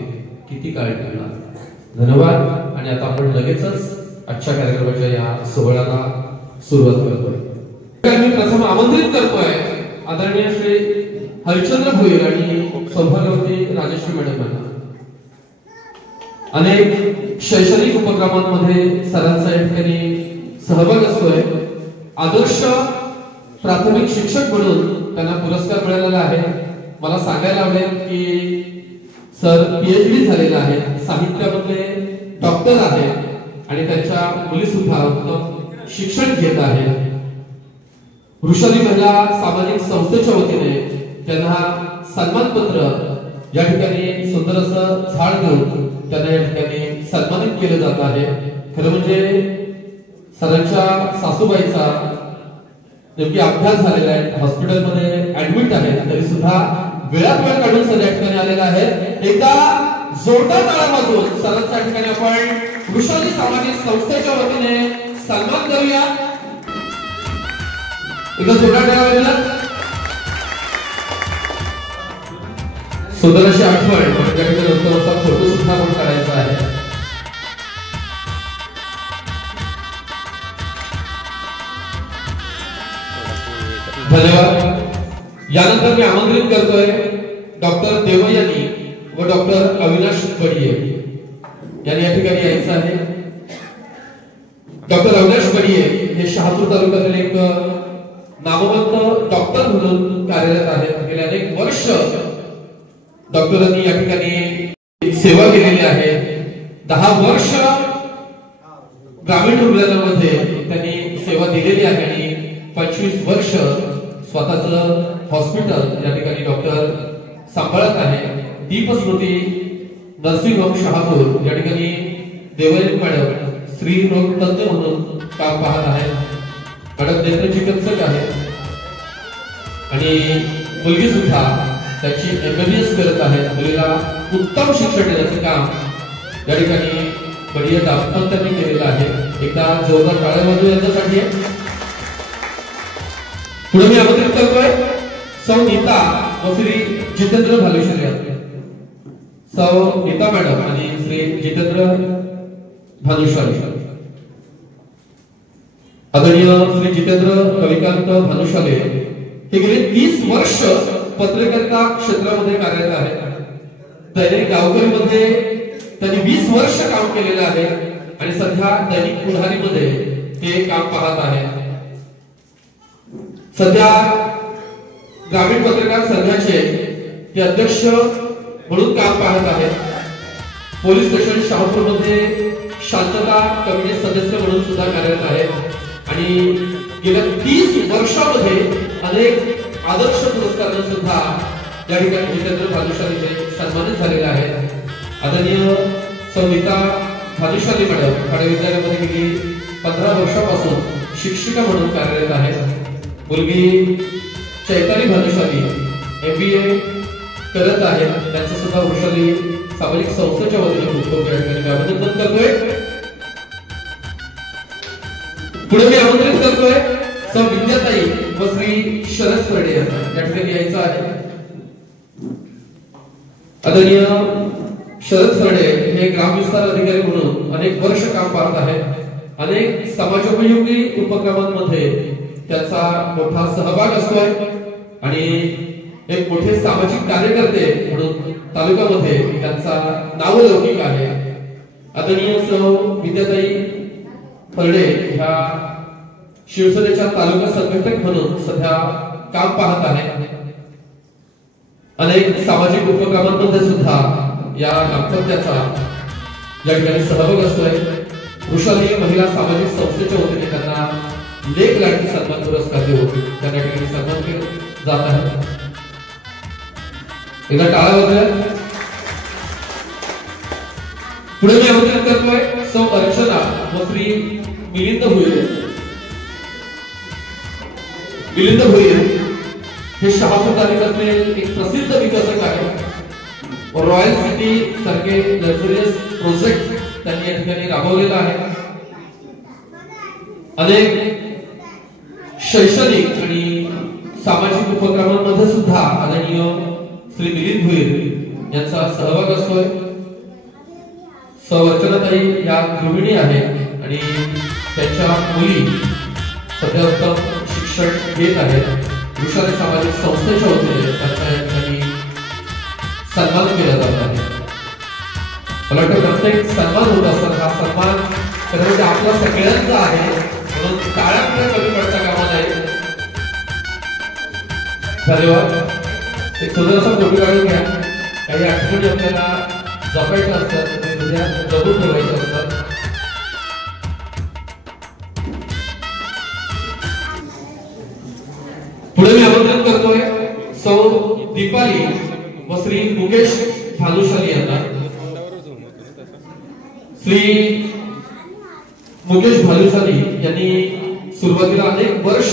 किती काळ टिकणार. धन्यवाद. आणि आता आपण लगेचच आजच्या कार्यक्रमाच्या या सोहळ्याला सुरुवात करतोय. मी प्रथम आमंत्रित करतोय आदरणीय श्री हरिश्चंद्र भोईर आणि सौभाग्यवती राजश्री मॅडम यांना. अनेक शैक्षणिक उपक्रमांमध्ये सरांचा या ठिकाणी सहभाग असतोय. आदर्श प्राथमिक शिक्षक म्हणून त्यांना पुरस्कार मिळालेला आहे. मला सांगायला आवडेल की सर PhD झालेला आहे, साहित्यामध्ये डॉक्टर आहे आणि त्यांच्या मुली सुद्धा उत्तम शिक्षण घेत आहे. वृषाली महिला सामाजिक संस्थेच्या वतीने त्यांना सन्मानपत्र या ठिकाणी सुंदर असं झाड देऊन त्यांना या ठिकाणी सन्मानित केलं जात आहे. खरं म्हणजे सरांच्या सासूबाईचा नेमकी अभ्यास झालेला आहे, हॉस्पिटलमध्ये ऍडमिट आहे, तरी सुद्धा वेळात वेळ काढून सर या ठिकाणी आलेला आहे. एकदा जोरदार टाळ्या वाजवून सरांच्या ठिकाणी आपण वृषाली सामाजिक संस्थेच्या वतीने सन्मान करूया. एकदा जोरदार टाळ्या वाजवूया. सुंदर अशी आठवण म्हणजे त्या ठिकाणी उत्तम फोटो सुद्धा आपण काढायचा आहे. धन्यवाद. यानंतर मी आमंत्रित करतोय डॉक्टर देवयानी व डॉक्टर अविनाश बडिये यांनी या ठिकाणी यायचं आहे. डॉक्टर अविनाश बडिये हे शहापूर तालुक्यातील एक नामवंत डॉक्टर म्हणून कार्यरत आहेत. गेल्या अनेक वर्ष डॉक्टरांनी या ठिकाणी सेवा केलेली आहे. 10 वर्ष ग्रामीण रुग्णालयामध्ये त्यांनी सेवा दिलेली आहे आणि 25 वर्ष स्वतःचं हॉस्पिटल या ठिकाणी डॉक्टर सांभाळत आहे. दीपस्मृती नर्सिंग होम शहापूर या ठिकाणी देवयानी मॅडम स्त्री रोग तज्ञ म्हणून काम पाहत आहे. मॅडम नेत्र चिकित्सक आहे आणि मुलगी सुद्धा त्याची MBBS करत आहे. मुलीला उत्तम शिक्षण देण्याचे काम या ठिकाणी बडिये दाम्पत्यांनी केलेलं आहे. एकदा जोरदार टाळ्या वाजवूया यांच्यासाठी. पुढे मी आमंत्रित करतोय सौ नीता व श्री जितेंद्र भालुशेर. सौ नीता मॅडम आणि श्री जितेंद्र भानुशाली. आदरणीय श्री जितेंद्र रविकांत भानुशाले हे गेले 30 वर्ष पत्रकारिता क्षेत्रामध्ये कार्यरत आहेत. दैनिक गावकरीमध्ये त्यांनी 20 वर्ष काम केलेलं आहे आणि सध्या दैनिक पुढारीमध्ये ते काम पाहत आहे. सध्या ग्रामीण पत्रकार संघाचे ते अध्यक्ष म्हणून काम पाहत आहेत. पोलीस स्टेशन शहापूरमध्ये शांतता कमिटी सदस्य म्हणून सुद्धा कार्यरत आहेत आणि गेल्या 30 वर्षामध्ये अनेक आदर्श पुरस्कारांना सुद्धा या ठिकाणी जितेंद्र भानुशाली सन्मानित झालेले आहेत. आदरणीय सविता भानुशाली मॅडम ठाणे विद्यालयामध्ये गेली 15 वर्षापासून शिक्षिका म्हणून कार्यरत आहेत. मुलगी चैताली भानुशाली MBA करत आहे. त्यांचं सुद्धा वृषाली सामाजिक संस्थेच्या वतीने खूप या ठिकाणी अभिनंदन करतोय. पुढे मी आमंत्रित करतोय सौ विद्याताई व श्री शरद सरडे या ठिकाणी यायचं आहे. आदरणीय शरद सरडे हे ग्रामविस्तार अधिकारी म्हणून अनेक वर्ष काम पाहत आहेत. अनेक समाजोपयोगी उपक्रमांमध्ये त्याचा मोठा सहभाग असतोय आणि एक मोठे सामाजिक कार्यकर्ते म्हणून तालुक्यामध्ये त्यांचा नावलौकिक आहे. आदरणीय सौ विद्याताई फरडे ह्या शिवसेनेच्या तालुका संघटक म्हणून सध्या काम पाहत आहेत. अनेक सामाजिक उपक्रमांमध्ये सुद्धा या दाम्पत्याचा या ठिकाणी सहभाग असतोय. वृषाली महिला सामाजिक संस्थेच्या वतीने त्यांना लेख लाडकी सन्मान पुरस्कार देऊन त्यांना ठिकाणी सन्मान केला जात आहे. एकदा टाळा वाजवा. पुढे मी आमंत्रित करतोय सौ अर्चना व श्री मिलिंद भुईर. मिलिंद भोईर हे शहापूर तालुक्यातील एक प्रसिद्ध विकसक आहे. रॉयल सिटी सारखे लक्झरियस प्रोजेक्ट त्यांनी या ठिकाणी राबवलेला आहे. अनेक शैक्षणिक आणि सामाजिक उपक्रमांमध्ये सुद्धा आदरणीय श्री मिलिंद भोईर यांचा सहभाग असतोय. अर्चनाताई या गृहिणी आहेत आणि त्यांच्या मुली सध्या उत्तम शिक्षण घेत आहेत. वृषाली सामाजिक संस्थेच्या वतीने त्यांचा या ठिकाणी सन्मान केला जात आहे. मला वाटतं प्रत्येक सन्मान होत असताना हा सन्मान खरं म्हणजे आपला सगळ्यांचा आहे, म्हणून टाळ्या कमी पडता कामा नये. धन्यवाद. एक छोटासा फोटो काढून घ्या. काही आठवणी आपल्याला जपायच्या असतात, ते हृदयात जपून ठेवायच्या असतात. पुढे मी आमंत्रित करतोय सौ दीपाली व श्री मुकेश भानुशाली यांना. श्री मुकेश भानुशाली यांनी सुरुवातीला अनेक वर्ष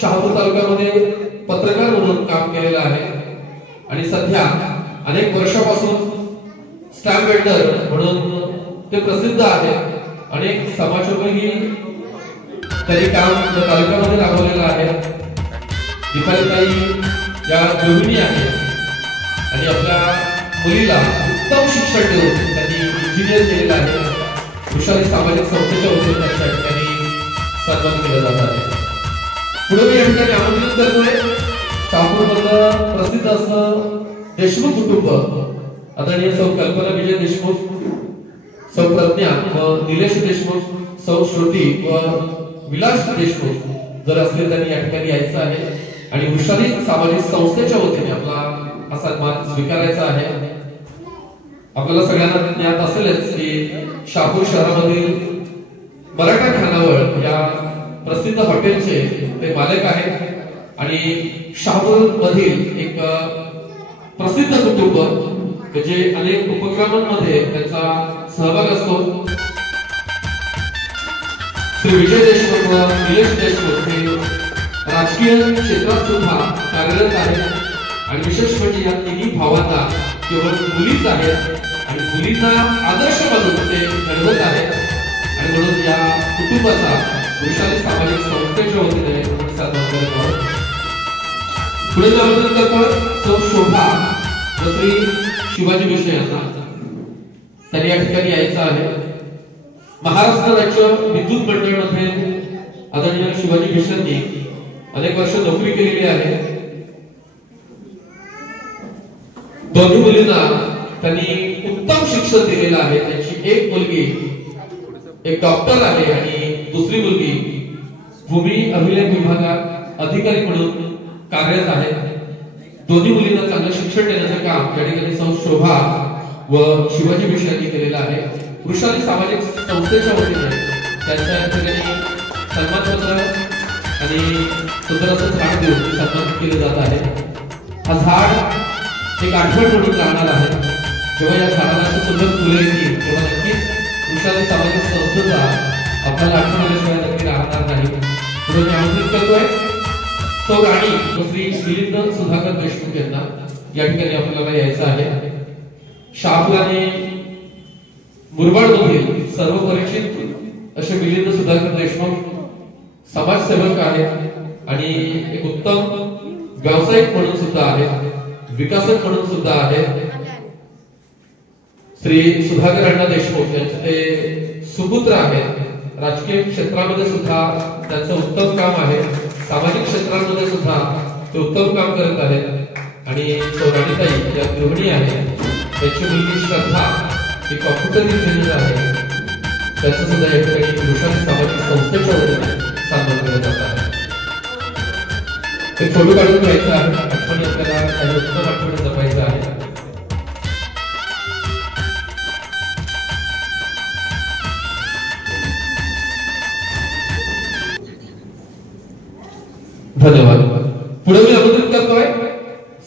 शहापूर तालुक्यामध्ये पत्रकार म्हणून काम केलेलं आहे आणि सध्या अनेक वर्षापासून स्टॅम्प वेंडर म्हणून ते प्रसिद्ध आहे. अनेक समाजोपयोगी त्यांनी काम तालुक्यामध्ये राबवलेलं आहे. दीपालीताई या गृहिणी आहेत आणि आपल्या मुलीला उत्तम शिक्षण देऊन त्यांनी इंजिनियर केलेलं आहे. वृषाली सामाजिक संस्थेच्या वतीने त्यांच्या ठिकाणी सन्मान केला जात आहे. पुढे मी या ठिकाणी आमंत्रित करतोय शहापूरमधलं प्रसिद्ध असं देशमुख कुटुंब, आदरणीय सौ कल्पना विजय देशमुख, सौ प्रज्ञा व निलेश देशमुख, सौ श्रुती व विलास देशमुख जर असले त्यांनी या ठिकाणी यायचं आहे आणि वृषाली सामाजिक संस्थेच्या वतीने आपला हा सन्मान स्वीकारायचा आहे. आपल्याला सगळ्यांना ज्ञात असेलच की शहापूर शहरामधील मराठा खानावळ या प्रसिद्ध हॉटेलचे ते मालक आहेत आणि शहापूर मधील एक प्रसिद्ध कुटुंब जे अनेक उपक्रमांमध्ये त्यांचा सहभाग असतो. श्री विजय देशमुख व निलेश देशमुख हे राजकीय क्षेत्रात सुद्धा कार्यरत आहेत आणि विशेष म्हणजे या तिन्ही भावांना केवळ मुलीच आहेत आणि मुलींना आदर्श बनवून ते घडवत आहेत आणि म्हणून या कुटुंबाचा वृषाली सामाजिक संस्थेच्या वतीने सन्मान करत आहोत. पुढे आमंत्रित करतो सौ शोभा व श्री शिवाजी मिश्र यांना. त्यांनी या ठिकाणी यायचं आहे. महाराष्ट्र राज्य विद्युत मंडळामध्ये आदरणीय शिवाजी मिश्रांनी अनेक वर्ष नोकरी केलेली आहे. दोन्ही मुलींना त्यांनी उत्तम शिक्षण दिलेलं आहे. त्यांची एक मुलगी एक डॉक्टर आहे आणि दुसरी मुलगी भूमी अभिलेख विभागात अधिकारी म्हणून कार्यरत आहे. दोन्ही मुलींना चांगलं शिक्षण देण्याचं काम या ठिकाणी सौ शोभा व शिवाजी मिश्र यांनी केलेलं आहे. वृषाली सामाजिक संस्थेच्या वतीने त्यांच्या ठिकाणी सन्मानपत्र आणि सुंदर असं झाड देऊन सन्मान केले जात आहे. हा झाड एक आठवण म्हणून राहणार आहे. जेव्हा या झाडाला अशी सुंदर फुले येतील तेव्हा नक्कीच वृषाली सामाजिक संस्थेचा आपल्याला आठवण आल्याशिवाय नक्की राहणार नाही. पुढे मी आमंत्रित करतोय सौ राणी व श्री मिलिंद सुधाकर देशमुख यांना. या ठिकाणी आपल्याला यायचं आहे. शहापूर आणि मुरबाड मधील सर्व परिचित असे मिलिंद सुधाकर देशमुख समाजसेवक आहेत आणि एक उत्तम व्यावसायिक म्हणून सुद्धा आहेत, विकासक म्हणून सुद्धा आहेत. श्री सुधाकर अण्णा देशमुख यांचे ते सुपुत्र आहेत. राजकीय क्षेत्रामध्ये सुद्धा त्यांचं उत्तम काम आहे. सामाजिक क्षेत्रांमध्ये सुद्धा ते उत्तम काम करत आहेत आणि सौराणीताई या गृहिणी आहेत. त्यांची मुलगी श्रद्धा ही कॉम्प्युटर इंजिनियर आहे. त्याचं सुद्धा या ठिकाणी वृषाली सामाजिक संस्थेच्या वतीने सन्मान केला जात आहे. एक फोटो काढून घ्यायचा आहे. आठवणी आपल्याला काही उत्तम आठवणी जपायचं आहे. धन्यवाद. पुढे मी आमंत्रित करतोय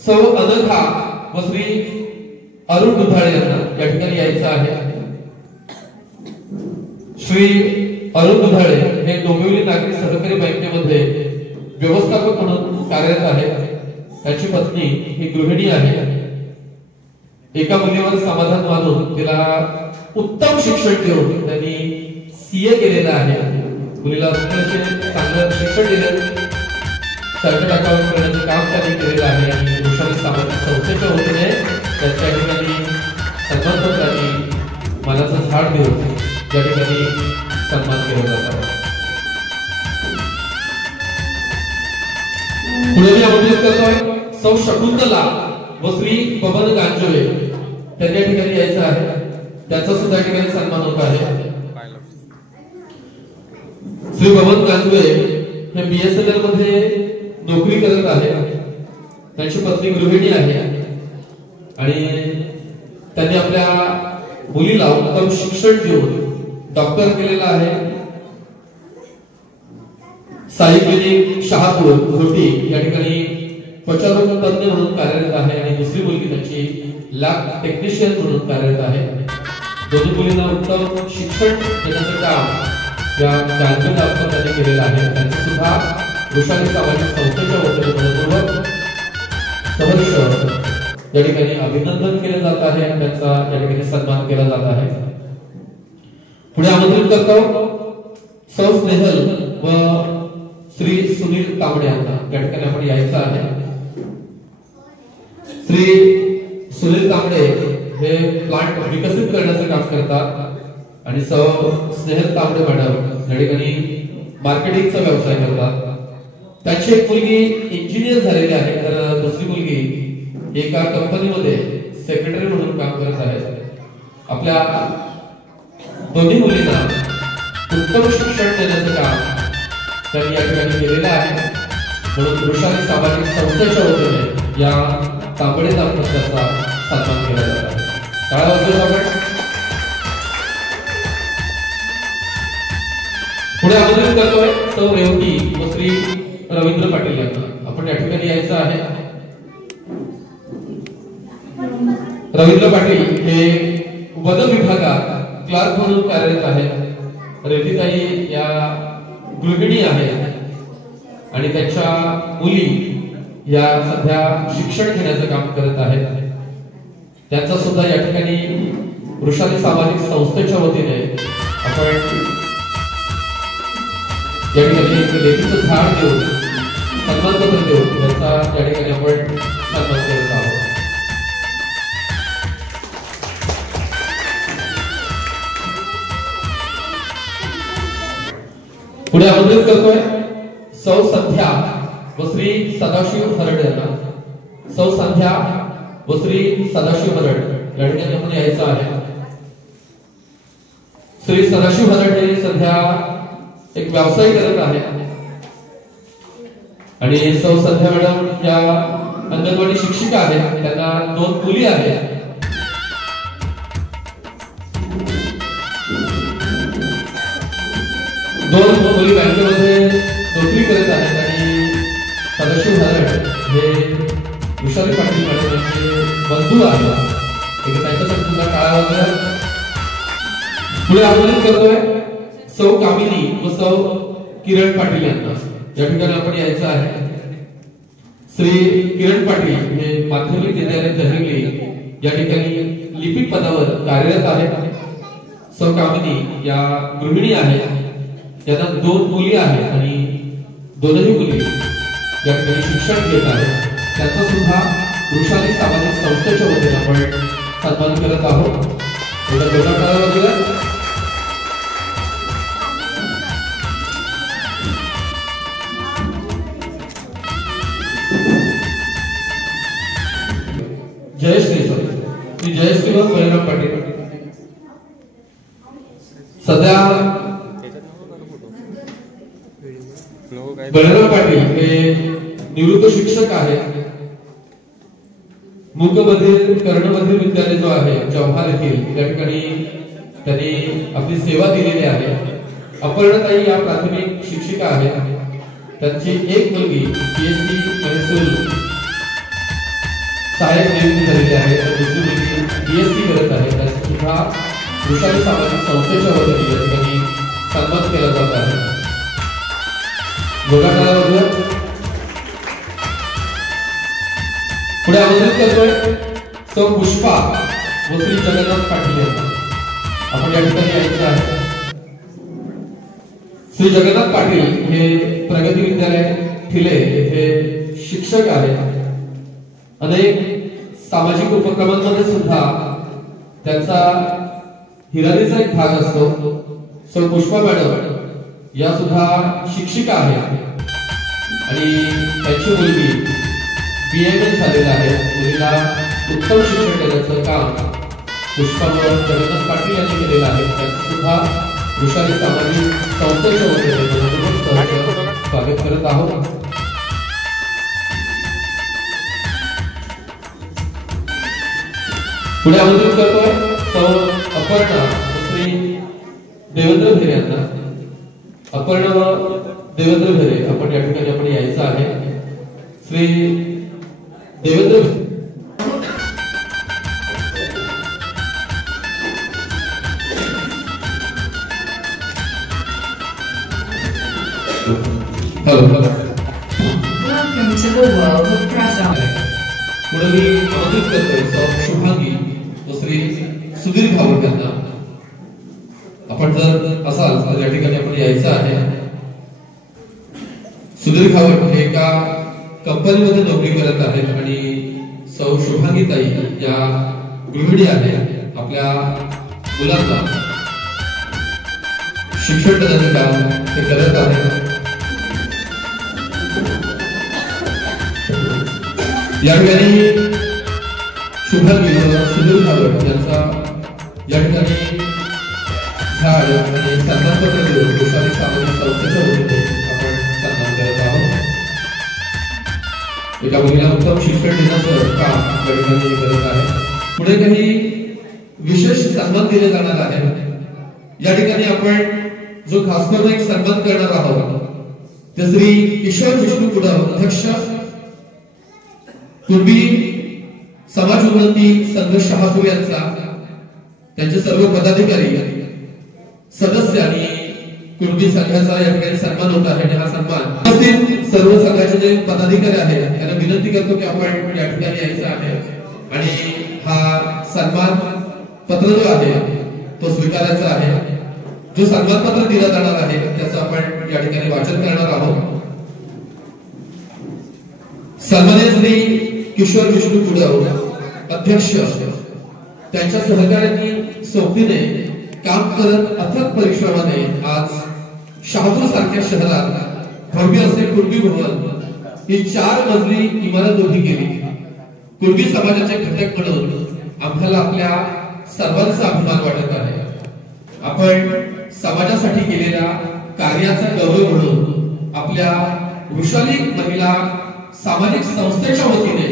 सौ अनघा व श्री अरुण दुधाळे यांना. या ठिकाणी यायचं आहे. श्री अरुण दुधाळे हे डोंबिवली नागरी सहकारी बँकेमध्ये व्यवस्थापक म्हणून कार्यरत आहे. त्याची पत्नी ही गृहिणी आहे. एका मुलीवर समाधान मानून तिला उत्तम शिक्षण देऊन त्यांनी सीए केलेलं आहे. मुलीला अतिशय चांगलं शिक्षण दिलं, चार्टर्ड अकाउंट करण्याचं काम त्यांनी केलेलं आहे आणि वृषाली सामाजिक संस्थेच्या वतीने त्याच्या ठिकाणी सन्मानपत्रांनी मानाचं झाड देऊन त्या ठिकाणी सन्मान केला जातो. पुढे मी आमंत्रित करतोय सौ शकुंतला व श्री बबन गांजवे त्यांच्या ठिकाणी यायचं आहे. त्याचा सुद्धा ठिकाणी सन्मान होत आहे. श्री बबन गांजवे हे BSNL मध्ये नोकरी करत आहे. त्यांची पत्नी गृहिणी आहे आणि त्यांनी आपल्या मुलीला उत्तम शिक्षण देऊन डॉक्टर केलेला आहे. साई क्लिनिक शहापूर घोटी या ठिकाणी त्वचारोग तज्ञ म्हणून कार्यरत आहे आणि दुसरी मुलगी त्याची लॅब टेक्निशियन म्हणून कार्यरत आहे. दोन्ही मुलींना उत्तम शिक्षण देण्याचं काम या गांधी दाम्पत्याने केलेलं आहे. त्यांचं सुद्धा वृषाली सामाजिक संस्थेच्या वतीने मनपूर्वक सहर्ष या ठिकाणी अभिनंदन केले जात आहे आणि त्यांचा या ठिकाणी सन्मान केला जात आहे. पुढे आमंत्रित करतो सौ स्नेहल व श्री सुनील तांबडे यांना या ठिकाणी आपण यायचं आहे. श्री सुनील तांबडे हे प्लांट विकसित करण्याचं काम करतात आणि सौ स्नेहल तांबडे मॅडम या ठिकाणी मार्केटिंगचा व्यवसाय करतात. त्यांची एक मुलगी इंजिनियर झालेली आहे तर दुसरी मुलगी एका कंपनीमध्ये सेक्रेटरी म्हणून काम करत आहे. आपल्या दोन्ही मुलींना उत्तम शिक्षण देण्याचं काम त्यांनी या ठिकाणी केलेलं आहे. म्हणून वृषाली सामाजिक संस्थेच्या वतीने या तांबडे दाम्पत्याचा सन्मान केला जात आहे. टाळ्या वाजवूया आपण. पुढे आमंत्रित करतोय सौ रेवती व श्री रवींद्र पाटील यांना आपण या ठिकाणी यायचं आहे. रवींद्र पाटील हे वन विभागात क्लार्क म्हणून कार्यरत आहेत. रेवतीताई या गृहिणी आहेत आणि त्यांच्या मुली या सध्या शिक्षण घेण्याचं काम करत आहेत. त्यांचा सुद्धा या ठिकाणी वृषाली सामाजिक संस्थेच्या वतीने आपण या ठिकाणी एक लेखीचं झाड देऊन सन्मानपत्र देऊन त्यांचा या ठिकाणी आपण सन्मान करत आहोत. पुढे आमंत्रित करतोय सौ संध्या व श्री सदाशिव हरड यांना. सौ संध्या व श्री सदाशिव हरड या ठिकाणी आपण यायचं आहे. श्री सदाशिव हरड हे सध्या एक व्यवसाय करत आहे आणि सौ संध्या मॅडम या अंगणवाडी शिक्षिका आहेत. त्यांना 2 मुली आहेत. दोन मुली बँकेमध्ये नोकरी करत आहेत आणि सदाशिव हरड हे वृषाली पाटील मॅडम यांचे बंधू आहेत. त्यांच्यासाठी सुद्धा काळा वगैरे. पुढे आमंत्रित करतोय सौ कामिनी व सौ किरण पाटील यांना या ठिकाणी आपण यायचं आहे. श्री किरण पाटील हे माध्यमिक विद्यालय दहिवली या ठिकाणी लिपिक पदावर कार्यरत आहेत. सौ कामिनी या गृहिणी आहेत. यांना 2 मुली आहेत आणि दोनही मुली या ठिकाणी शिक्षण घेत आहेत. त्यांचा सुद्धा वृषाली सामाजिक संस्थेच्या वतीने आपण सन्मान करत आहोत. जयश्री श्री जयश्री व बळीराम पाटील सध्या बळीराम पाटील हे निवृत्त शिक्षक आहेत. मुंबईमधील कर्णमधील विद्यालय जो आहे जवाहर येथील त्या ठिकाणी त्यांनी आपली सेवा दिलेली आहे. अपर्णाताई या प्राथमिक शिक्षिका आहेत. त्यांची एक मुलगी PhD महसूल सहाय्यक नियुक्ती झालेली आहे तर दुसरी मुलगी BSc करत आहे. त्याचा सुद्धा वृषाली सामाजिक संस्थेच्या वतीने या ठिकाणी सन्मान केला जात आहे. पुढे आमंत्रित करतोय सौ पुष्पा व श्री जगन्नाथ पाटील यांना. आपण या ठिकाणी यायचं आहे. श्री जगन्नाथ पाटील हे प्रगती विद्यालय ठिले येथे शिक्षक आहेत. अनेक सामाजिक उपक्रमांमध्ये सुद्धा त्यांचा हिरारीचा एक भाग असतो. सौ पुष्पा मॅडम या सुद्धा शिक्षिका आहेत आणि त्यांची मुलगी BA झालेला आहे. मुलीला उत्तम शिक्षण देण्याचं काम पुष्पा जगन्नाथ पाटील यांनी केलेलं आहे. त्यांचं सुद्धा वृषाली सामाजिक संस्थेच्या वतीने स्वागत करत आहोत. पुढे आमंत्रित करतोय सौ अपर्णा श्री देवेंद्र भेरे यांना. अपर्णा देवेंद्र भेरे आपण या ठिकाणी आपण यायचं आहे. Shri Devendra hello. Welcome to the world of press art. पुढे मी आमंत्रित करतोय सौ शुभांगी व श्री सुधीर भावड यांना. आपण जर असाल तर या ठिकाणी आपण यायचं आहे. सुधीर भावड हे एका कंपनीमध्ये नोकरी करत आहेत आणि सौ शुभांगी ताई या गृहिणी आहेत. आपल्या मुलांना शिक्षण देण्याचं काम ते करत आहेत. या ठिकाणी शुभांगी व सुधीर भावड यांचा या ठिकाणी झाड आणि सन्मानपत्र देऊन वृषाली सामाजिक संस्थेच्या वतीने आपण सन्मान करत आहोत. एका मुलीला उत्तम शिक्षण देण्याचं काम या ठिकाणी करत आहे. पुढे काही विशेष सन्मान दिले जाणार आहे. या ठिकाणी आपण जो खास करून एक सन्मान करणार आहोत ते श्री किशोर विष्णू कुडव अध्यक्ष कुणबी समाज उन्नती संघ शहापूर यांचा, त्यांचे सर्व पदाधिकारी सदस्य आणि कुणबी संघाचा या ठिकाणी सन्मान होत आहे. आणि हा सन्मान उपस्थित सर्व संघाचे जे पदाधिकारी आहेत त्यांना विनंती करतो की आपण या ठिकाणी यायचं आहे आणि हा सन्मान पत्र जो आहे तो स्वीकारायचा आहे. जो सन्मान पत्र दिला जाणार आहे त्याचं आपण या ठिकाणी वाचन करणार आहोत. सन्माननीय श्री किशोर विष्णू कुडव अध्यक्ष, त्यांच्या सहकार्यांनी सोबतीने काम करत अथक परिश्रमाने आज शहापूर सारख्या शहरात भव्य असे कुणबी भवन ही 4 मजली इमारत उभी केली. कुणबी समाजाचे घटक म्हणून आम्हाला आपल्या सर्वांचा अभिमान वाटत आहे. आपण समाजासाठी केलेल्या कार्याचा गौरव म्हणून आपल्या वृषाली महिला सामाजिक संस्थेच्या वतीने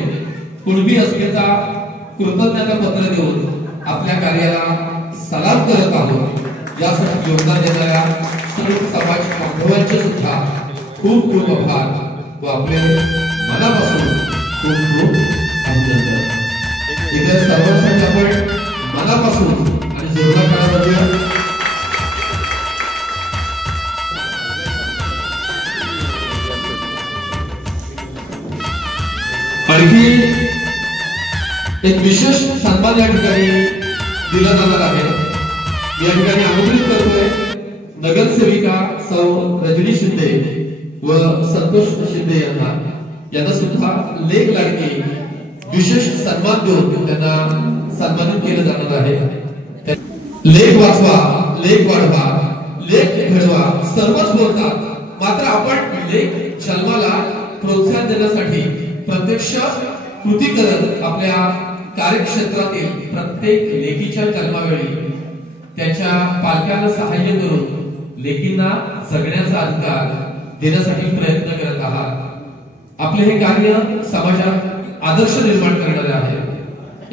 कुणबी अस्मिता कृतज्ञता पत्र देऊन आपल्या कार्याला सलाम करत आहोत. यासाठी योगदान देणाऱ्या सर्व समाज बांधवांचे सुद्धा खूप खूप आभार व आपले मनापासून खूप खूप अभिनंदन. इथे सर्वांसाठी आपण मनापासून आणि जोरदार काळामध्ये आणखी एक विशेष सन्मान या ठिकाणी दिला जाणार आहे. या ठिकाणी आमंत्रित करतोय नगरसेविका सौ रजनी शिंदे व संतोष शिंदे यांना सुद्धा लेख लाडकी विशेष सन्मान देऊन त्यांना सन्मानित केलं जाणार आहे. लेख वाचवा, लेख वाढवा, लेख घडवा सर्वच बोलतात, मात्र आपण लेख जन्माला प्रोत्साहन देण्यासाठी प्रत्यक्ष कृती करत आपल्या कार्यक्षेत्रातील प्रत्येक लेखीच्या जन्मावेळी त्याच्या पालकांना सहाय्य करून लेखींना जगण्याचा अधिकार देण्यासाठी प्रयत्न करत आहात. आपले हे कार्य समाजात आदर्श निर्माण करणारे आहे.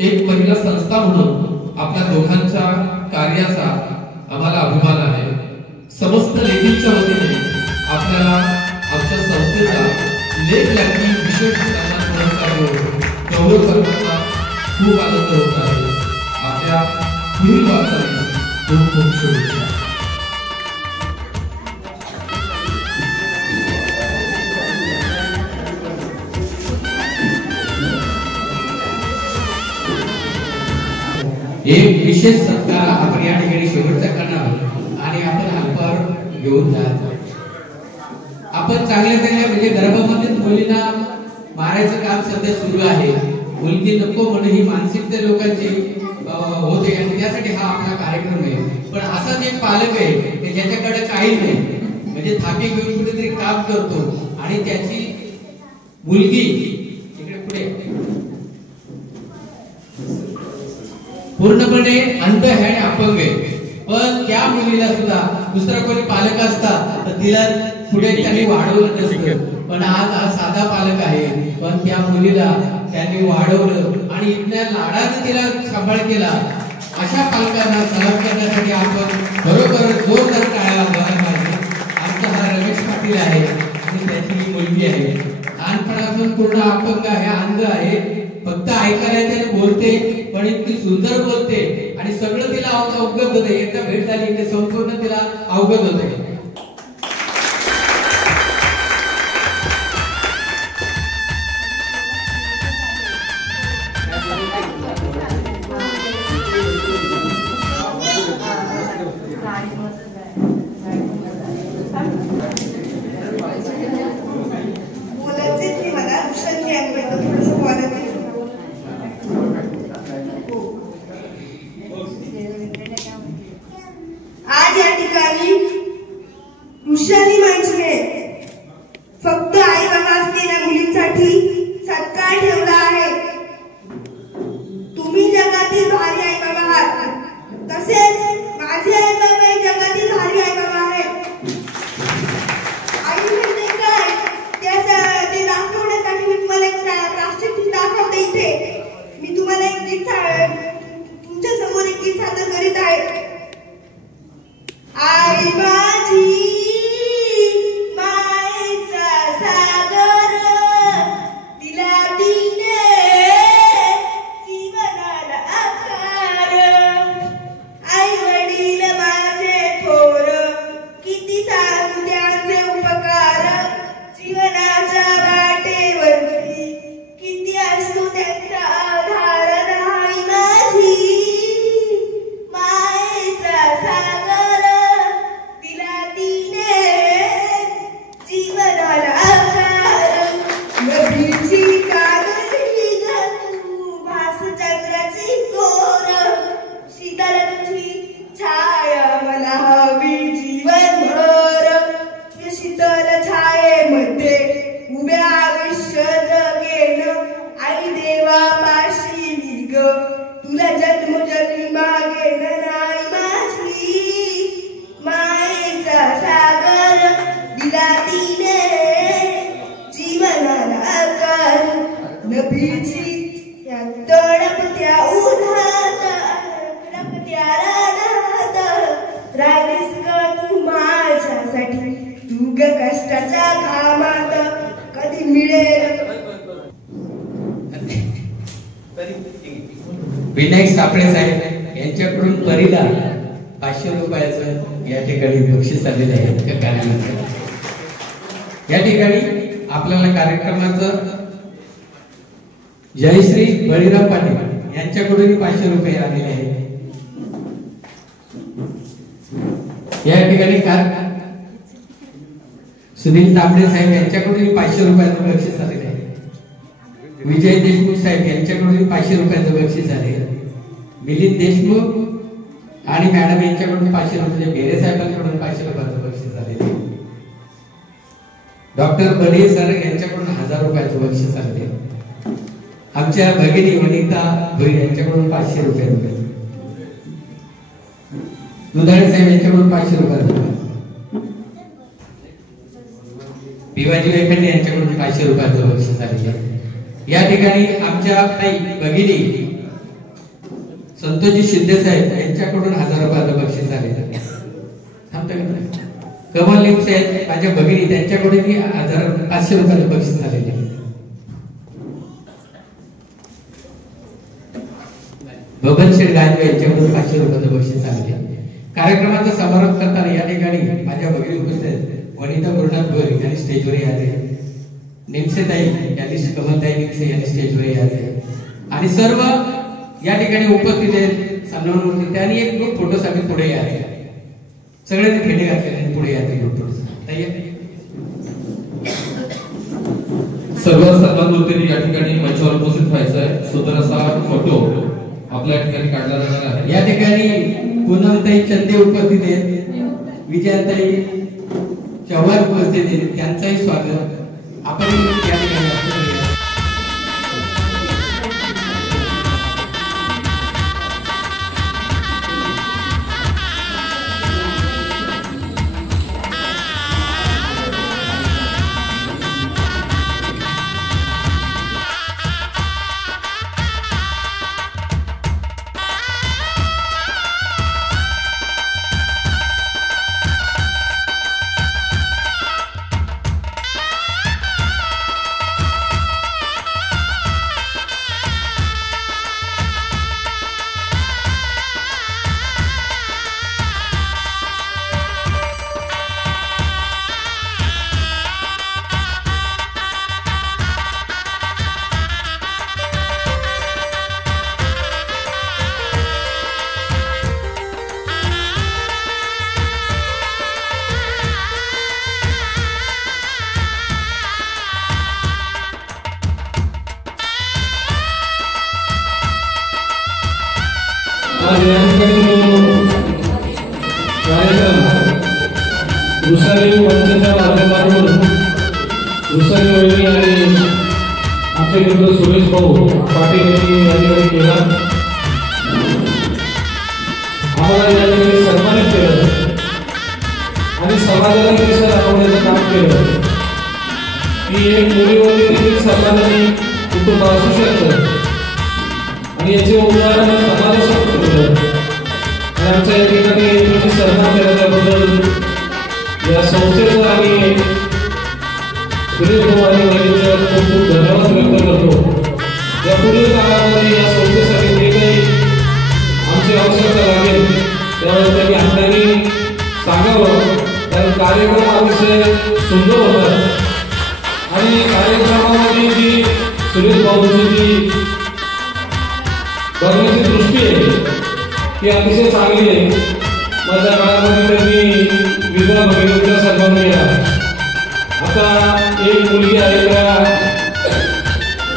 एक महिला संस्था म्हणून आपल्या दोघांच्या कार्याचा आम्हाला अभिमान आहे. समस्त लेखींच्या वतीने आपल्याला आमच्या संस्थेचा लेख लाडकी विशेष सन्मान पुरस्कार देऊन गौरव करण्याचा खूप आनंद होत आहे. आपल्या पुढील वाटचालीस खूप खूप शुभेच्छा. एक विशेष सत्कार आपण या ठिकाणी शेवटचा करणार आहोत आणि आपण अल्पावर घेऊन जात आपण चांगल्या म्हणजे गर्भामध्ये मुलींना मारायचं काम सध्या सुरू आहे. मुलगी नको म्हणून ही मानसिकता लोकांची होते आणि त्यासाठी हा आपला कार्यक्रम आहे. पण असाच एक पालक आहे की ज्याच्याकडे काहीच नाही, म्हणजे थापी घेऊन कुठेतरी काम करतो आणि त्याची मुलगी इकडे पुढे पूर्णपणे अंध आहे आणि अपंग आहे. पण त्या मुलीला सुद्धा दुसरा कोणी पालक असता तर तिला पुढे त्यांनी वाढवलं नसतं. पण आज हा साधा पालक आहे, पण त्या मुलीला त्यांनी वाढवलं आणि इतक्या लाडाने तिला सांभाळ केला. अशा पालकांना सलाम करण्यासाठी आपण बरोबर जोरदार टाळ्या वाजवायला पाहिजे. आमचा हा रमेश पाटील आहे आणि त्याची ही मुलगी आहे. लहानपणापासून पूर्ण अपंग आहे, अंध आहे, फक्त ऐकायला येते, बोलते, पण इतकी सुंदर बोलते आणि सगळं तिला अवगत होते. एकदा भेट झाली की संपूर्ण तिला अवगत होते. आज या ठिकाणी वृषाली मंचने फक्त आई बाबा असलेल्या मुलींसाठी सत्कार ठेवला आहे. तुम्ही जगातील भारी आई बाबा आहात, तसेच माझे आई बाबा हे जगातील भारी आई बाबा आहेत. आई म्हणजे काय ते दाखवण्यासाठी मी तुम्हाला एक प्रात्यक्षिक दाखवते. इथे मी तुम्हाला एक गीत तुमच्या समोर एक गीत सादर करीत आहे. आई माझी मायेचा सागर, तिला दिले जीवनाला आकार. आई वडील माझे थोर, किती सांगू त्यांचे उपकार. जीवनाच्या वाटेवरती किती असतो त्यांचा आधार. आई माझी मायेचा सागर, तिला दिले जीवनाला आकार. नदीची कागदी तू भास चंद्राची कोर, शीतल तुझी छाया मला हवी जीवनभर. या शीतल छायेमध्ये उभे आयुष्य जगेन. आई देवा पाशी मी ग, तुला जन्मोजन्मी मागेन. आई माझी मायेचा सागर, दिला तिने जीवनाला आकार. नभीची या तडपत्या उन्हात, रक्त्या रानात राहिलीस ग तू माझ्यासाठी. तू ग कष्टाच्या घामात कधी मिळेल. विनायक सापळे साहेब यांच्याकडून परीला 500 रुपयाचं या ठिकाणी बक्षीस आलेलं आहे. या ठिकाणी आपल्याला कार्यक्रमाचं जयश्री बळीराम पाटील यांच्याकडून 500 रुपये आलेले आहेत. या ठिकाणी सुनील तांबडे साहेब यांच्याकडून 500 रुपयाचं बक्षीस आलेलं आहे. विजय देशमुख साहेब यांच्याकडून 500 रुपयाचं बक्षीस आहे. मिलिंद देशमुख आणि मॅडम यांच्याकडून 500 रुपये, बेरे साहेबांकडून 500 रुपयाचं बक्षीस आलेलं आहे. डॉक्टर बने सर यांच्याकडून 1000 रुपयाचं बक्षीस आलेलं आहे. आमच्या भगिनी वनिता भोईर यांच्याकडून 500 रुपये. दुधाळे साहेब यांच्याकडून 500 रुपये. पिवाजी वेखंडे यांच्याकडून 500 रुपयाचं बक्षीस आलेलं आहे. या ठिकाणी आमच्या काही भगिनी संतोषजी शिंदे साहेब यांच्याकडून 1000 रुपयाचं बक्षीस आलेलं आहे. कमल लिम साहेब माझ्या भगिनी त्यांच्याकडून 500 रुपयाचं बक्षीस आलेलं आहे. बबन शेठ गांजवे यांच्याकडून 500 रुपयाचं बक्षीस आलेलं आहे. कार्यक्रमाचा समारोप करताना या ठिकाणी माझ्या भगिनी उपस्थित आहेत. वनिता गुरुनाथ भोईर यांनी स्टेजवर यायचे, निमसेताई यांनी कमलताई निमसे यांनी स्टेजवर यायचे आणि सर्व या ठिकाणी उपस्थित आहेत सन्मानमूर्ती, त्यांनी एक ग्रुप फोटोसाठी पुढे यायचे, सगळे ते खेडे घातलेले पुढे यायचे ग्रुप फोटोसाठी. सर्व सन्मानमूर्तींनी या ठिकाणी मंचावर उपस्थित व्हायचं आहे. सुंदर असा फोटो आपल्या ठिकाणी काढला जाणार आहे. या ठिकाणी पूनमताई चंदे उपस्थित आहेत, विजयाताई चव्हाण उपस्थित आहेत, त्यांचंही स्वागत आपण या ठिकाणी असतो. रुसारी मंचाच्या माध्यमातून रुसारी वहिनी आणि आमचे मित्र सुरेश भाऊ पाटील यांनी या ठिकाणी केला, आम्हाला या ठिकाणी सन्मानित केलं आणि समाजाला देखील दाखवण्याचं काम केलं की एक मुलीवरती देखील समाजाने कुटुंब असू शकतं आणि याचे उदाहरण समाजासमोर ठेवलं. आणि आमच्या या ठिकाणी तुमची सन्मान केल्याबद्दल या संस्थेचा आणि सुरेश भाऊ आणि वहिनीचं खूप खूप धन्यवाद व्यक्त करतो. या पुढील काळामध्ये या संस्थेसाठी जे काही आमची आवश्यकता लागेल त्यावेळेस त्यांनी हाताने सांगावं, कारण कार्यक्रम अतिशय सुंदर होतात आणि कार्यक्रमामध्ये जी सुरेश भाऊची जी बघण्याची दृष्टी आहे ती अतिशय चांगली आहे. माझ्या काळामध्ये त्यांनी विधवा भगिनीचा सन्मान केला. आता एक मुलगी आहे त्या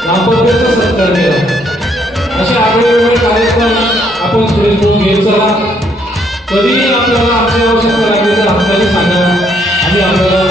दाम्पत्याचा सत्कार केला. असे आगळेवेगळे कार्यक्रम आपण सुरेश भाऊ घेत चला. कधीही आपल्याला आपली आवश्यकता लागली तर आपल्याला सांगा आणि आपल्याला